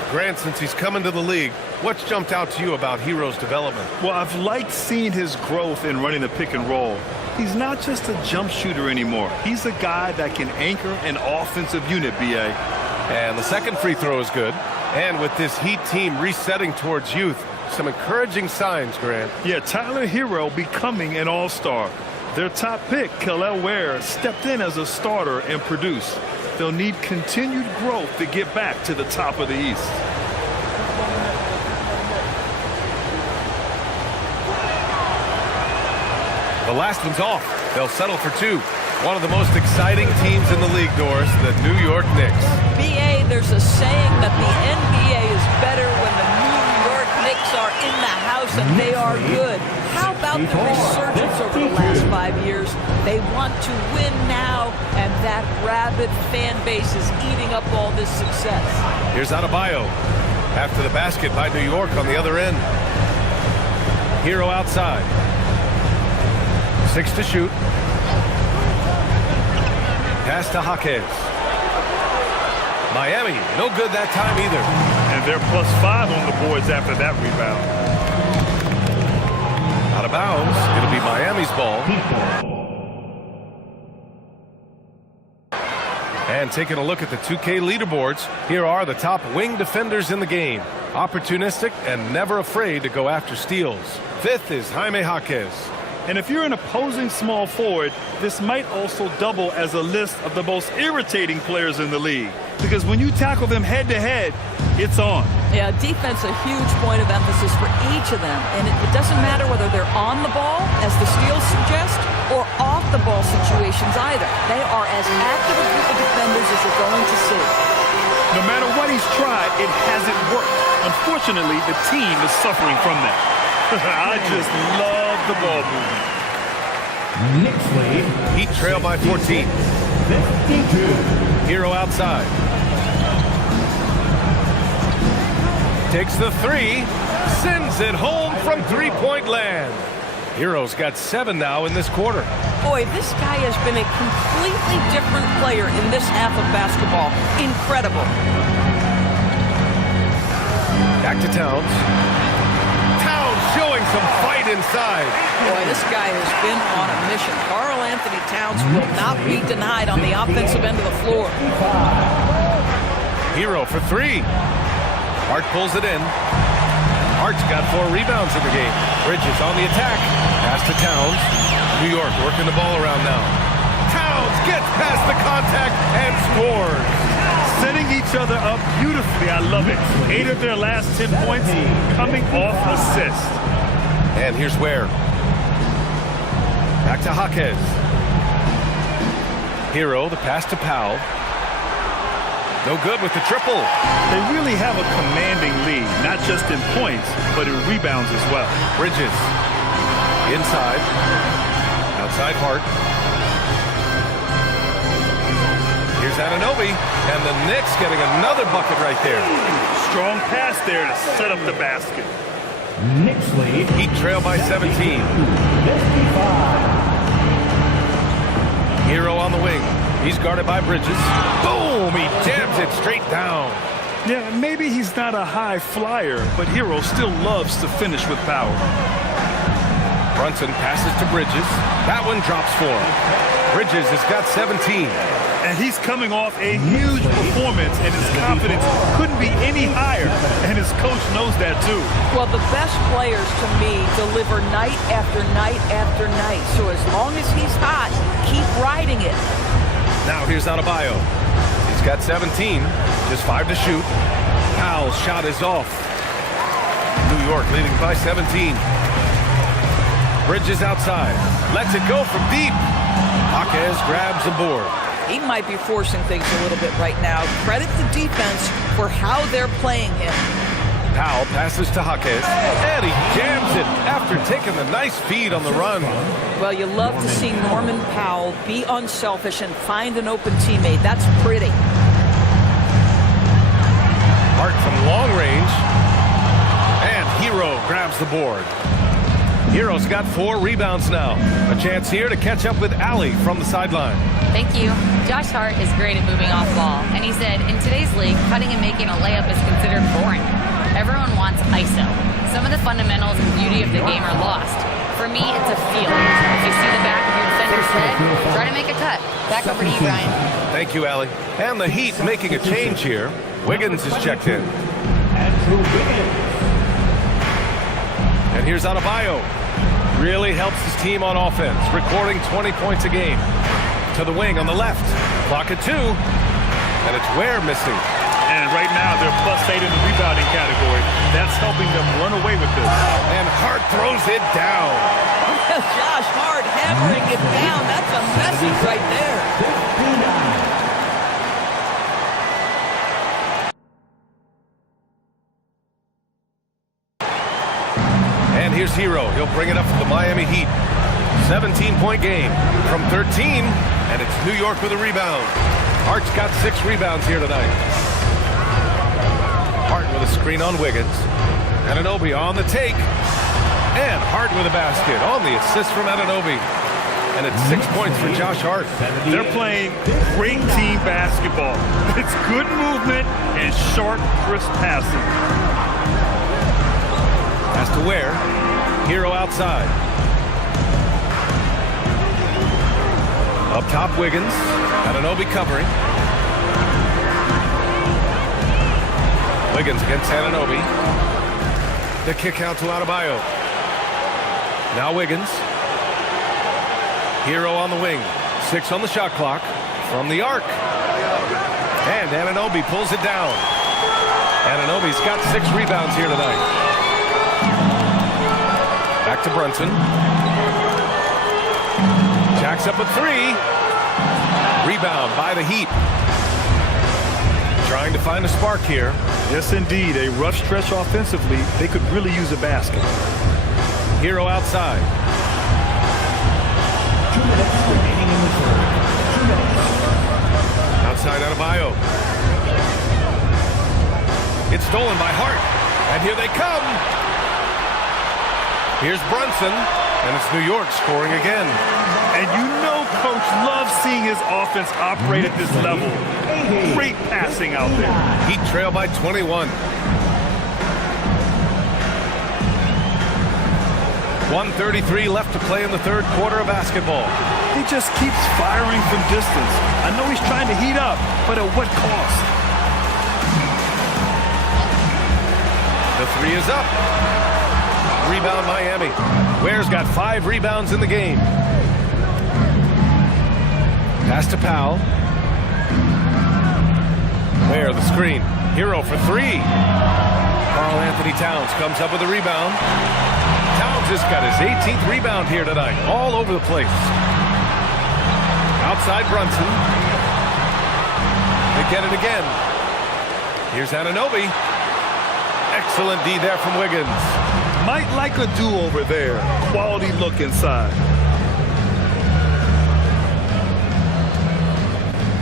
Grant, since he's come into the league, what's jumped out to you about Hero's development? Well, I've liked seeing his growth in running the pick and roll. He's not just a jump shooter anymore. He's a guy that can anchor an offensive unit, B.A. And the second free throw is good. And with this Heat team resetting towards youth, some encouraging signs, Grant. Yeah, Tyler Hero becoming an all-star. Their top pick, Kel'el Ware, stepped in as a starter and produced. They'll need continued growth to get back to the top of the East. The last one's off. They'll settle for 2. One of the most exciting teams in the league, Doris, the New York Knicks. BA, there's a saying that the NBA is better when the New York Knicks are in the house and they are good. How about the resurgence over the last 5 years? They want to win now, and that rabid fan base is eating up all this success. Here's Adebayo. After the basket by New York on the other end. Hero outside. 6 to shoot. Pass to Jaquez. Miami, no good that time either. And they're +5 on the boards after that rebound. Out of bounds. It'll be Miami's ball. And taking a look at the 2K leaderboards, here are the top wing defenders in the game. Opportunistic and never afraid to go after steals. 5th is Jaime Jaquez. And if you're an opposing small forward, this might also double as a list of the most irritating players in the league. Because when you tackle them head-to-head, it's on. Yeah, defense a huge point of emphasis for each of them. And it doesn't matter whether they're on the ball, as the steals suggest, or off the ball situations either. They are as active a group of defenders as you're going to see. No matter what he's tried, it hasn't worked. Unfortunately, the team is suffering from that. I just love the ball movement. Knicks lead. Heat trail by 14. 52. Hero outside. Takes the 3. Sends it home from three-point land. Hero's got 7 now in this quarter. Boy, this guy has been a completely different player in this half of basketball. Incredible. Back to Towns. Towns showing some fight inside. Boy, this guy has been on a mission. Karl Anthony Towns will not be denied on the offensive end of the floor. Hero for 3. Hart pulls it in. Hart's got 4 rebounds in the game. Bridges on the attack. Pass to Towns. New York working the ball around now. Towns gets past the contact and scores. Setting each other up beautifully. I love it. 8 of their last 10 points coming off assist. And here's Ware. Back to Jaquez. Hero, the pass to Powell. No good with the triple. They really have a commanding lead, not just in points, but in rebounds as well. Bridges. Inside. Outside Hart. Here's Anunoby. And the Knicks getting another bucket right there. Strong pass there to set up the basket. Knicks lead. Heat trail by 17. 55. Hero on the wing. He's guarded by Bridges. Boom! He jams it straight down. Yeah, maybe he's not a high flyer, but Hero still loves to finish with power. Brunson passes to Bridges. That one drops for him. Bridges has got 17. And he's coming off a huge performance, and his confidence couldn't be any higher. And his coach knows that, too. Well, the best players, to me, deliver night after night after night. So as long as he's hot, keep riding it. Now here's Adebayo. He's Hart's got 17, just 5 to shoot. Powell's shot is off. New York leading by 17. Bridges outside, lets it go from deep. Jaquez grabs the board. He might be forcing things a little bit right now. Credit the defense for how they're playing him. Powell passes to Jaquez, and he jams it after taking the nice feed on the run. Well, you love to see Norman Powell be unselfish and find an open teammate. That's pretty. Hart from long range, and Hero grabs the board. Hero's got 4 rebounds now. A chance here to catch up with Allie from the sideline. Thank you. Josh Hart is great at moving off ball, and he said, in today's league, cutting and making a layup is considered boring. Everyone wants ISO. Some of the fundamentals and beauty of the game are lost. For me, it's a feel. If you see the back of your defender's head, try to make a cut. Back over to you, Brian. Thank you, Allie. And the Heat making a change here. Wiggins is checked in. And here's Adebayo. Really helps his team on offense, recording 20 points a game. To the wing on the left. Clock at 2. And it's Ware missing. And right now, they're +8 in the rebounding category. That's helping them run away with this. And Hart throws it down. Josh Hart hammering it down. That's a message right there. And here's Hero. He'll bring it up for the Miami Heat. 17-point game from 13, and it's New York with a rebound. Hart's got 6 rebounds here tonight. Hart with a screen on Wiggins. Anunoby on the take. And Hart with a basket on the assist from Anunoby. And it's 6 points for Josh Hart. They're playing great team basketball. It's good movement and sharp, crisp passing. Pass to Ware. Hero outside. Up top, Wiggins. Anunoby covering. Wiggins against Anunoby. The kick out to Adebayo. Now Wiggins. Hero on the wing. 6 on the shot clock. From the arc. And Anunoby pulls it down. Anunoby's got 6 rebounds here tonight. Back to Brunson. Jacks up a 3. Rebound by the Heat. Trying to find a spark here. Yes, indeed. A rough stretch offensively. They could really use a basket. Hero outside. 2 minutes remaining in the third. 2 minutes. Outside Adebayo. It's stolen by Hart. And here they come. Here's Brunson. And it's New York scoring again. And you know Coach loves seeing his offense operate at this level. Great passing out there. Heat trail by 21. 1:33 left to play in the third quarter of basketball. He just keeps firing from distance. I know he's trying to heat up, but at what cost? The 3 is up. Rebound Miami. Ware's got 5 rebounds in the game. Pass to Powell. Ware the screen. Hero for 3. Karl Anthony Towns comes up with a rebound. Towns has got his 18th rebound here tonight. All over the place. Outside Brunson. They get it again. Here's Anunoby. Excellent D there from Wiggins. Might like a do-over there. Quality look inside.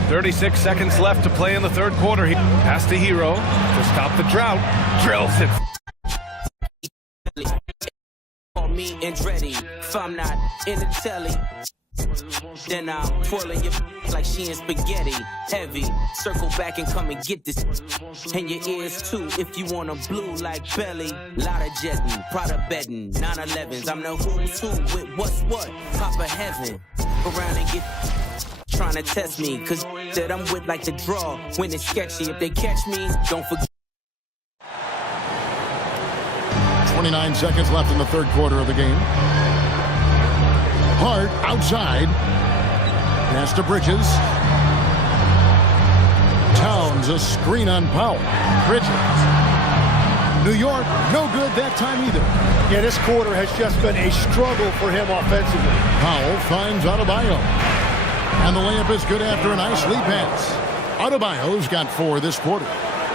36 seconds left to play in the third quarter. Pass to Hero to stop the drought. Drills it. Me and ready. If I'm not in the telly, then I'm twirling your like she in spaghetti. Heavy. Circle back and come and get this. And your ears too, if you want 'em blue like belly. Lot of jetting, Prada betting, 911s. I'm the who's who with what's what. Papa heaven. Around and get trying to test me. Cause that I'm with like the draw. When it's sketchy, if they catch me, don't forget. 29 seconds left in the third quarter of the game. Hart outside. Pass to Bridges. Towns, a screen on Powell. Bridges. New York, no good that time either. Yeah, this quarter has just been a struggle for him offensively. Powell finds Adebayo. And the layup is good after a nice lead pass. Adebayo's got 4 this quarter.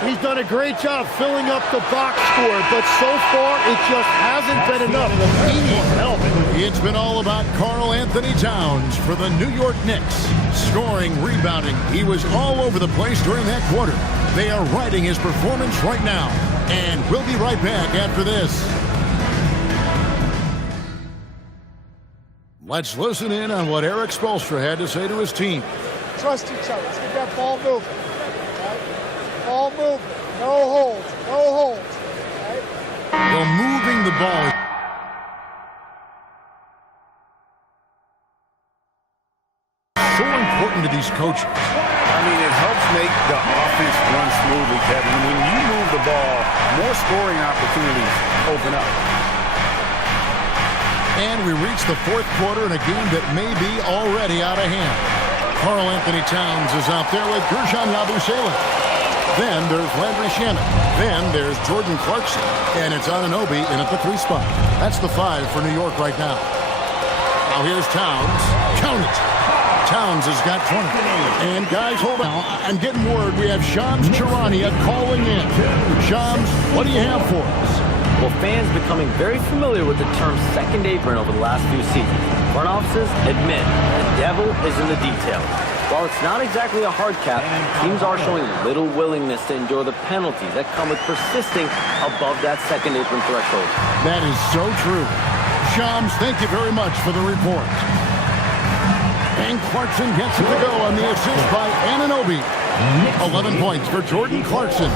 He's done a great job filling up the box score, but so far it just hasn't been enough. He needs help. It's been all about Karl Anthony Towns for the New York Knicks. Scoring, rebounding, he was all over the place during that quarter. They are riding his performance right now. And we'll be right back after this. Let's listen in on what Eric Spoelstra had to say to his team. Trust each other. Let's get that ball moving. Right? Ball moving. No holds. No holds. Right? Well, moving the ball. So important to these coaches. I mean, it helps make the offense run smoothly, Kevin. When you move the ball, more scoring opportunities open up. And we reach the 4th quarter in a game that may be already out of hand. Karl Anthony Towns is out there with Gershon Yabusele. Then there's Landry Shamet. Then there's Jordan Clarkson. And it's Anunoby in at the 3 spot. That's the 5 for New York right now. Now here's Towns. Count it. Towns has got 20. And guys, hold on. I'm getting word we have Shams Charania calling in. Shams, what do you have for us? Well, fans becoming very familiar with the term second apron over the last few seasons. Front offices admit the devil is in the details. While it's not exactly a hard cap, teams are showing little willingness to endure the penalties that come with persisting above that second apron threshold. That is so true. Shams, thank you very much for the report. And Clarkson gets it to go on the assist by Anunoby. 11 points for Jordan Clarkson.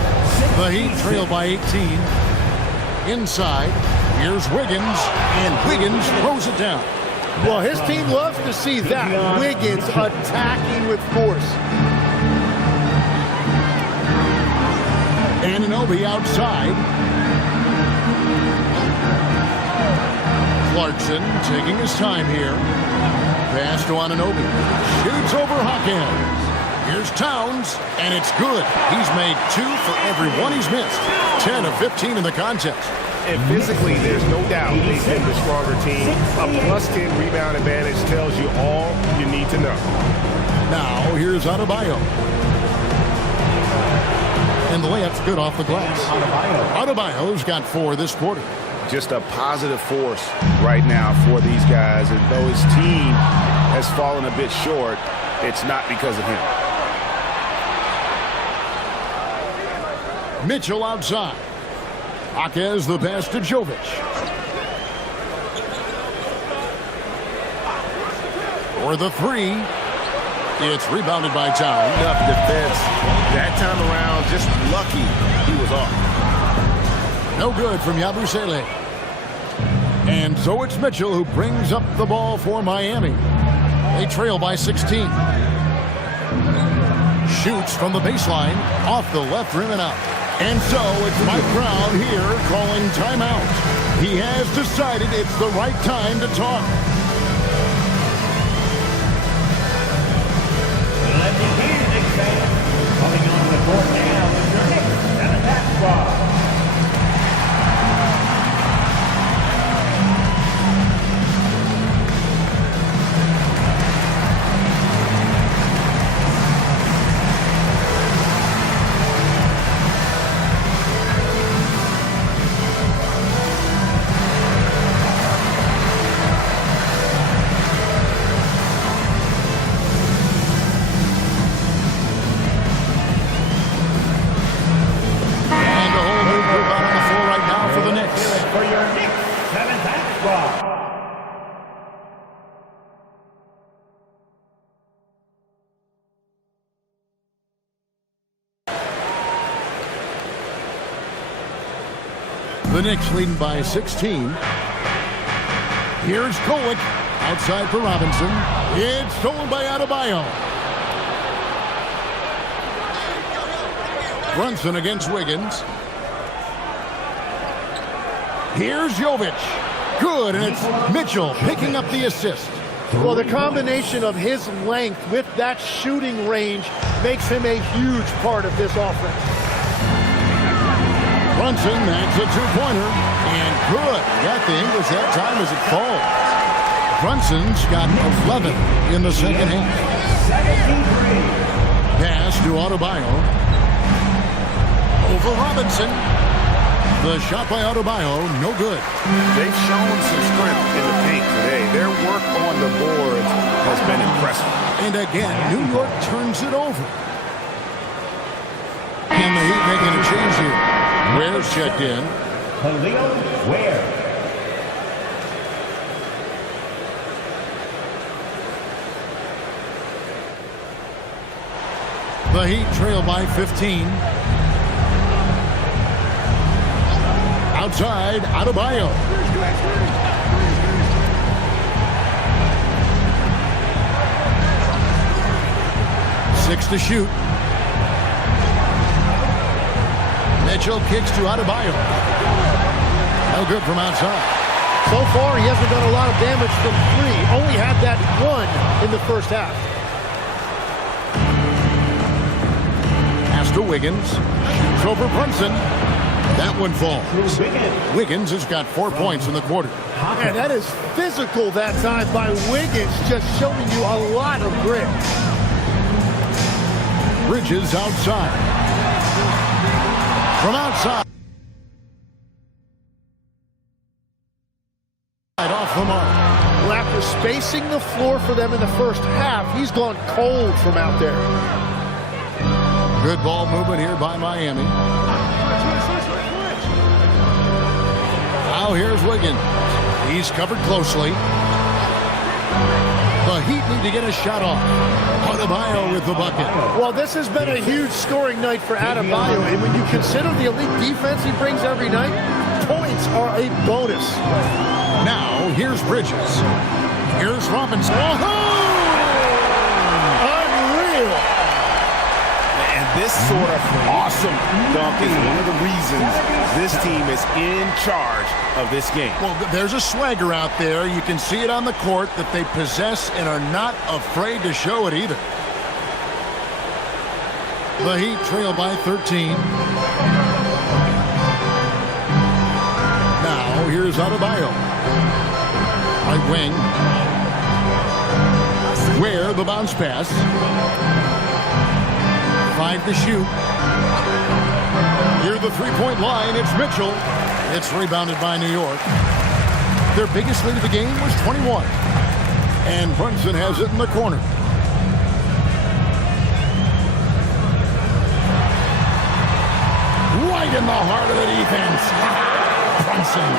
The Heat trail by 18. Inside, here's Wiggins, and Wiggins throws it down. Well, his team loves to see that. Wiggins attacking with force. Anunoby outside. Clarkson taking his time here. Pass to Anunoby. Shoots over Hawkins. Here's Towns, and it's good. He's made 2 for every one he's missed. 10 of 15 in the contest. And physically, there's no doubt they've been the stronger team. A +10 rebound advantage tells you all you need to know. Now, here's Adebayo. And the layup's good off the glass. Adebayo's got 4 this quarter. Just a positive force right now for these guys. And though his team has fallen a bit short, it's not because of him. Mitchell outside. Jaquez the pass to Jovic. For the 3. It's rebounded by Towns. Enough defense. That time around, just lucky he was off. No good from Yabusele. And so it's Mitchell who brings up the ball for Miami. They trail by 16. Shoots from the baseline, off the left rim and out. And so it's Mike Brown here calling timeout. He has decided it's the right time to talk. Let me hear you, Knicks fans. Coming on the court now is your Knicks 7th squad. The Knicks leading by 16. Here's Kolek outside for Robinson. It's stolen by Adebayo. Brunson against Wiggins. Here's Jovic. Good, and it's Mitchell picking up the assist. Well, the combination of his length with that shooting range makes him a huge part of this offense. Brunson, that's a two-pointer. And good. Got the English that time as it falls. Brunson's got 11 in the second half. Pass to Adebayo. Over Robinson. The shot by Adebayo, no good. They've shown some strength in the paint today. Their work on the boards has been impressive. And again, New York turns it over. And the Heat making a change here. Ware's checked in. Ware. The Heat trail by 15. Outside, Adebayo. Six to shoot. Mitchell kicks to Adebayo. No good from outside. So far, he hasn't done a lot of damage from three. Only had that one in the first half. Pass to Wiggins. Shoots over Brunson. That one falls. Wiggins has got 4 points in the quarter. Man, that is physical that time by Wiggins, just showing you a lot of grit. Bridges outside. From outside. Off the mark. Well, after spacing the floor for them in the first half, he's gone cold from out there. Good ball movement here by Miami. Now here's Wiggins. He's covered closely. The Heat need to get a shot off. Adebayo with the bucket. Well, this has been a huge scoring night for Adebayo, and when you consider the elite defense he brings every night, points are a bonus. Now here's Bridges. Here's Robinson. Unreal. And this sort of awesome dunk is one of the reasons this team is in charge of this game. Well, there's a swagger out there. You can see it on the court that they possess and are not afraid to show it either. The Heat trail by 13. Now here's Adebayo. Right wing. Ware the bounce pass. 5 to shoot. Near the three-point line, it's Mitchell. It's rebounded by New York. Their biggest lead of the game was 21. And Brunson has it in the corner. Right in the heart of the defense. Brunson.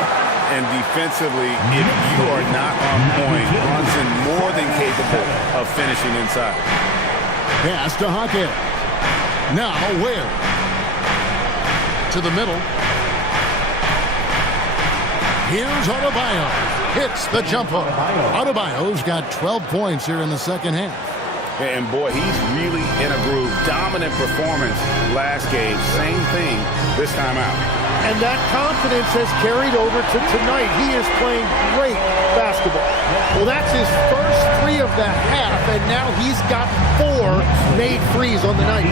And defensively, if you are not on point, Brunson more than capable of finishing inside. Pass to Hackett. Now Ware. To the middle. Here's Adebayo. Hits the jumper. Adebayo's got 12 points here in the second half. And boy, he's really in a groove. Dominant performance last game. Same thing this time out. And that confidence has carried over to tonight. He is playing great basketball. Well, that's his first three of the half, and now he's got 4 made threes on the night.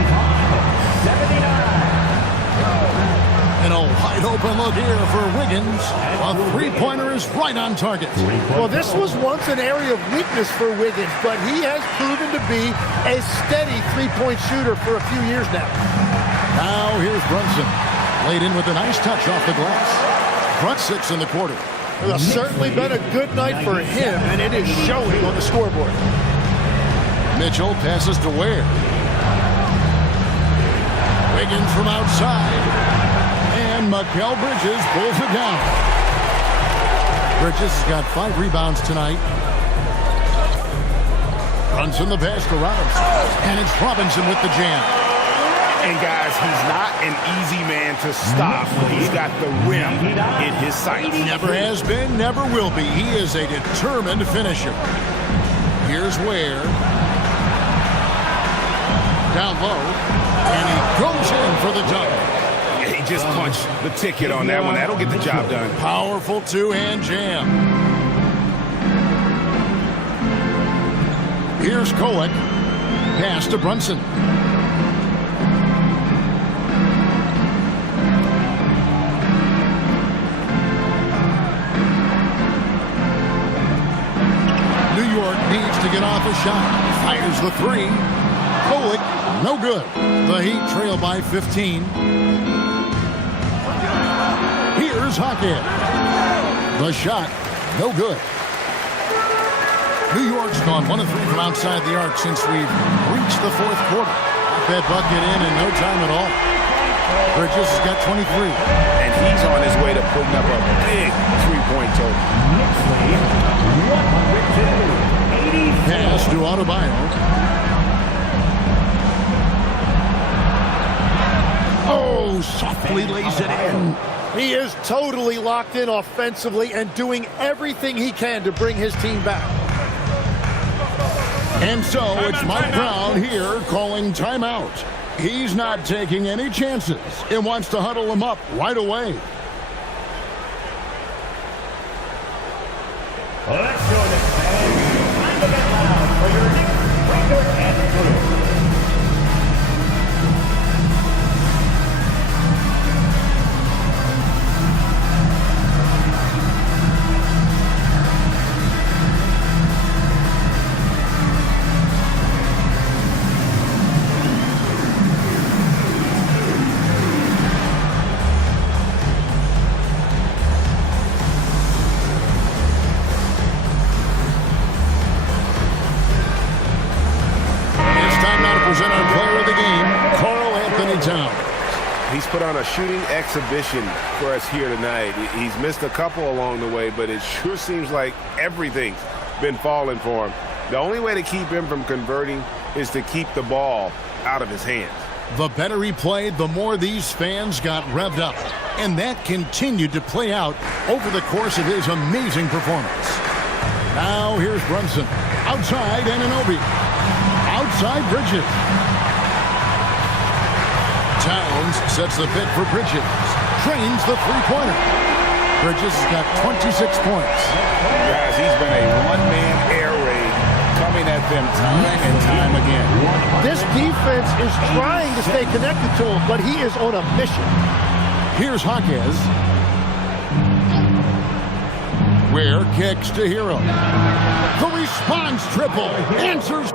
And a wide open look here for Wiggins. A three-pointer is right on target. Well, this was once an area of weakness for Wiggins, but he has proven to be a steady three-point shooter for a few years now. Now here's Brunson. Laid in with a nice touch off the glass. Front 6 in the quarter. It's certainly been a good night for him, and it is showing on the scoreboard. Mitchell passes to Ware. Wiggins from outside. And Mikal Bridges pulls it down. Bridges has got 5 rebounds tonight. Brunson the pass to Robinson. And it's Robinson with the jam. And guys, he's not an easy man to stop. He's got the rim in his sights. Never has been, never will be. He is a determined finisher. Here's Ware. Down low. And he goes in for the dunk. He just punched the ticket on that one. That'll get the job done. Powerful two-hand jam. Here's Kolek. Pass to Brunson. New York needs to get off a shot. Fires the three. Kolek, no good. The Heat trail by 15. Here's Hockett. The shot, no good. New York's gone 1 of 3 from outside the arc since we've reached the fourth quarter. Got that bucket in no time at all. Bridges has got 23. And he's on his way to putting up a big three-point total. Pass to Adebayo. Oh, softly lays it in. He is totally locked in offensively and doing everything he can to bring his team back. And so it's Mike Brown here calling timeout. He's not taking any chances and wants to huddle him up right away. Let's go to time to get loud for your next breaker and crew. Present our player of the game, Karl Anthony Towns. He's put on a shooting exhibition for us here tonight. He's missed a couple along the way, but it sure seems like everything's been falling for him. The only way to keep him from converting is to keep the ball out of his hands. The better he played, the more these fans got revved up. And that continued to play out over the course of his amazing performance. Now here's Brunson. Outside Anunoby. Outside Bridges. Towns sets the pick for Bridges. Trains the three-pointer. Bridges has got 26 points. Guys, he's been a one-man air raid coming at them time and time again. This defense is trying to stay connected to him, but he is on a mission. Here's Jaquez. Ware kicks to Hero. The response triple. Answers.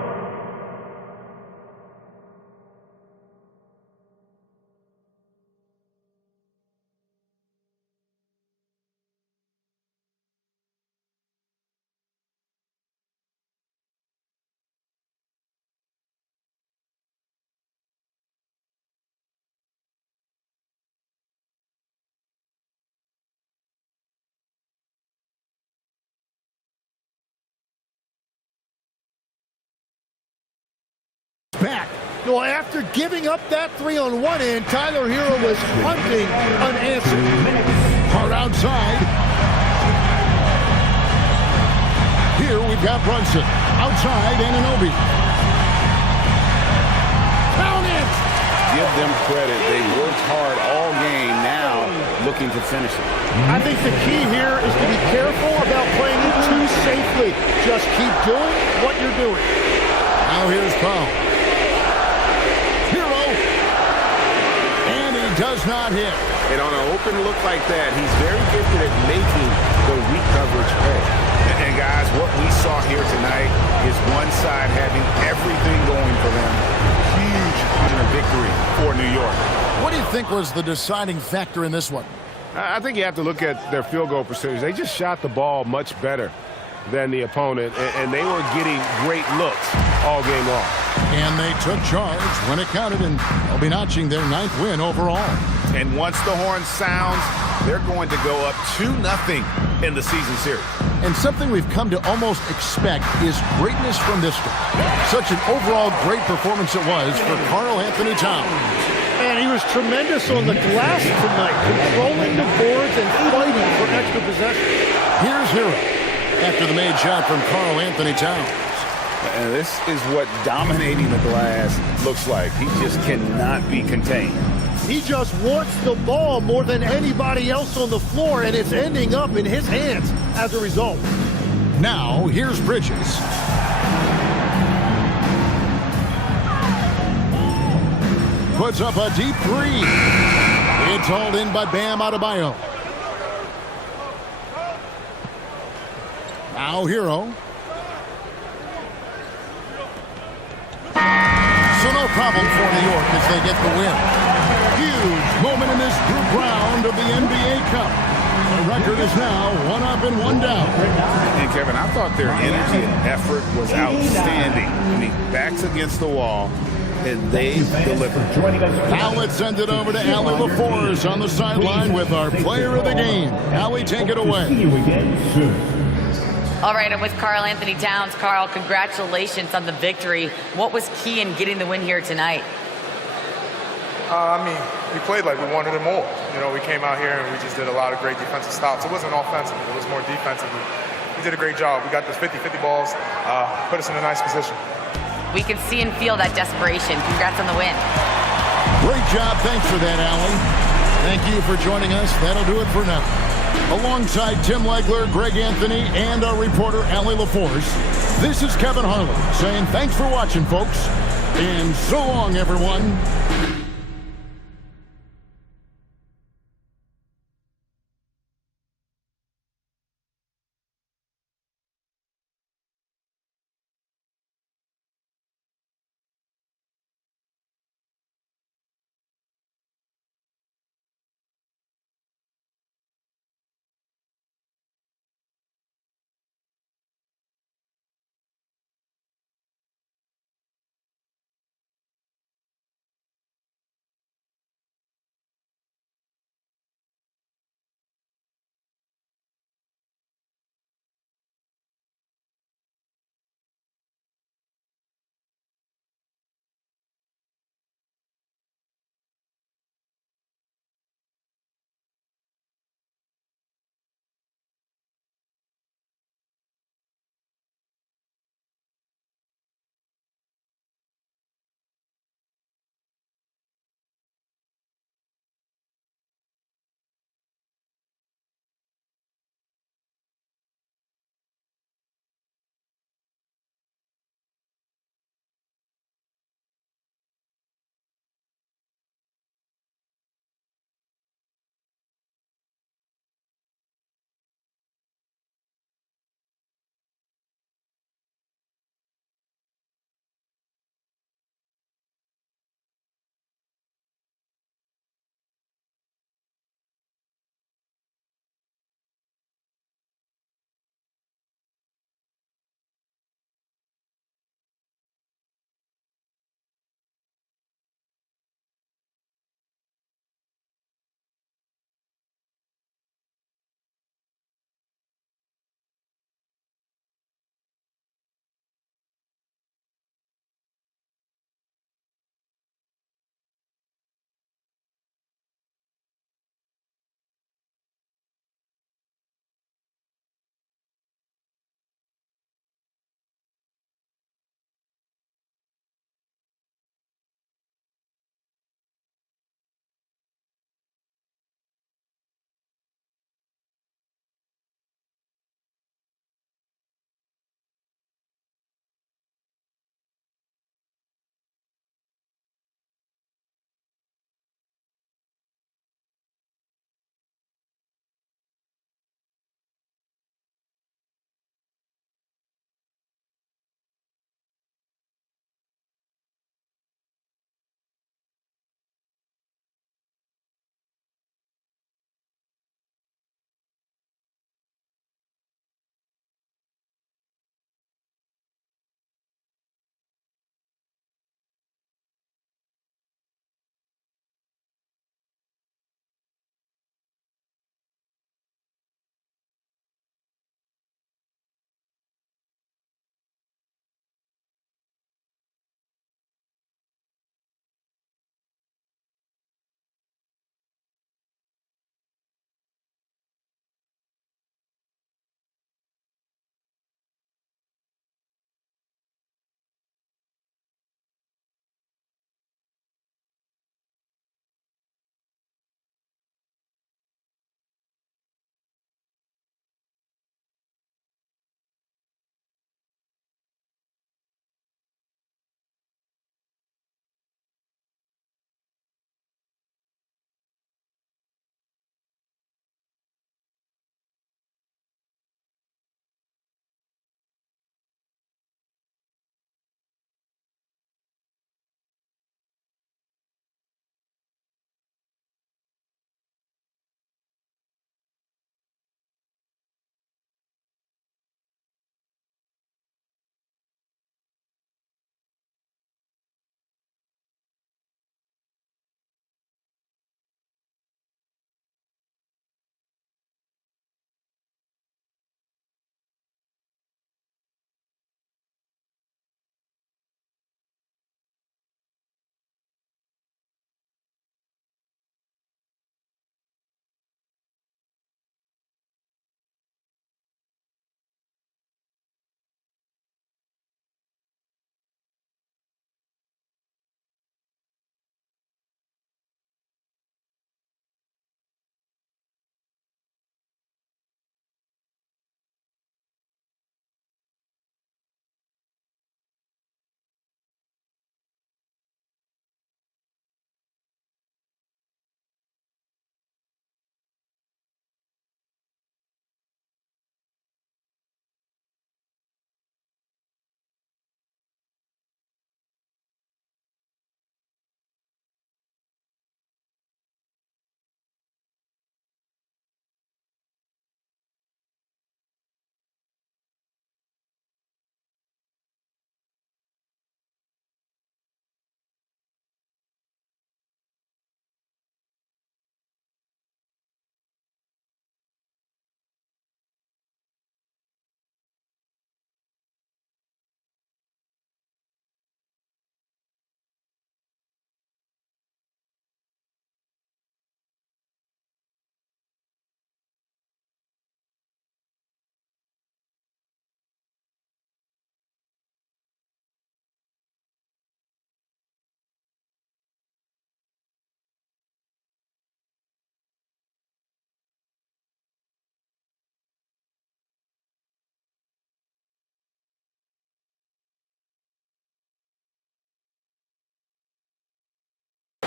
Back. Well, after giving up that 3-on-1 end, Tyler Hero was hunting unanswered. Hard outside. Here we've got Brunson. Outside Anunoby. Count it! Give them credit. They worked hard all game, now looking to finish it. I think the key here is to be careful about playing it too safely. Just keep doing what you're doing. Now here's Powell. Does not hit. And on an open look like that, he's very gifted at making the weak coverage pay. And guys, what we saw here tonight is one side having everything going for them. Huge victory for New York. What do you think was the deciding factor in this one? I think you have to look at their field goal percentage. They just shot the ball much better than the opponent, and they were getting great looks all game long. And they took charge when it counted, and they'll be notching their 9th win overall. And once the horn sounds, they're going to go up 2-0 in the season series. And something we've come to almost expect is greatness from this guy. Such an overall great performance it was for Karl Anthony Towns. And he was tremendous on the glass tonight, controlling the boards and fighting for extra possession. Here's Hero after the made shot from Karl Anthony Towns. And this is what dominating the glass looks like. He just cannot be contained. He just wants the ball more than anybody else on the floor, and it's ending up in his hands as a result. Now, here's Bridges. puts up a deep three. It's hauled in by Bam Adebayo. Now Hero. So no problem for New York as they get the win. Huge moment in this group round of the NBA Cup. The record is now 1 up and 1 down. And Kevin, I thought their energy and effort was outstanding. I mean, backs against the wall, and they delivered. Now let's send it over to Allie LaForce on the sideline with our player of the game. Allie, take it away. All right, I'm with Karl Anthony Towns. Karl, congratulations on the victory. What was key in getting the win here tonight? We played like we wanted it more. You know, we came out here and we just did a lot of great defensive stops. It wasn't offensive, it was more defensively. We did a great job. We got those 50-50 balls, put us in a nice position. We can see and feel that desperation. Congrats on the win. Great job. Thanks for that, Allie. Thank you for joining us. That'll do it for now. Alongside Tim Legler, Greg Anthony, and our reporter, Allie LaForce, this is Kevin Harlan saying thanks for watching, folks, and so long, everyone.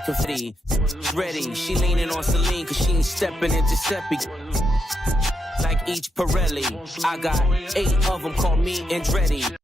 confetti. Ready, she leaning on Celine cause she ain't stepping in Giuseppe. Like each Pirelli, I got 8 of them, call me Andretti.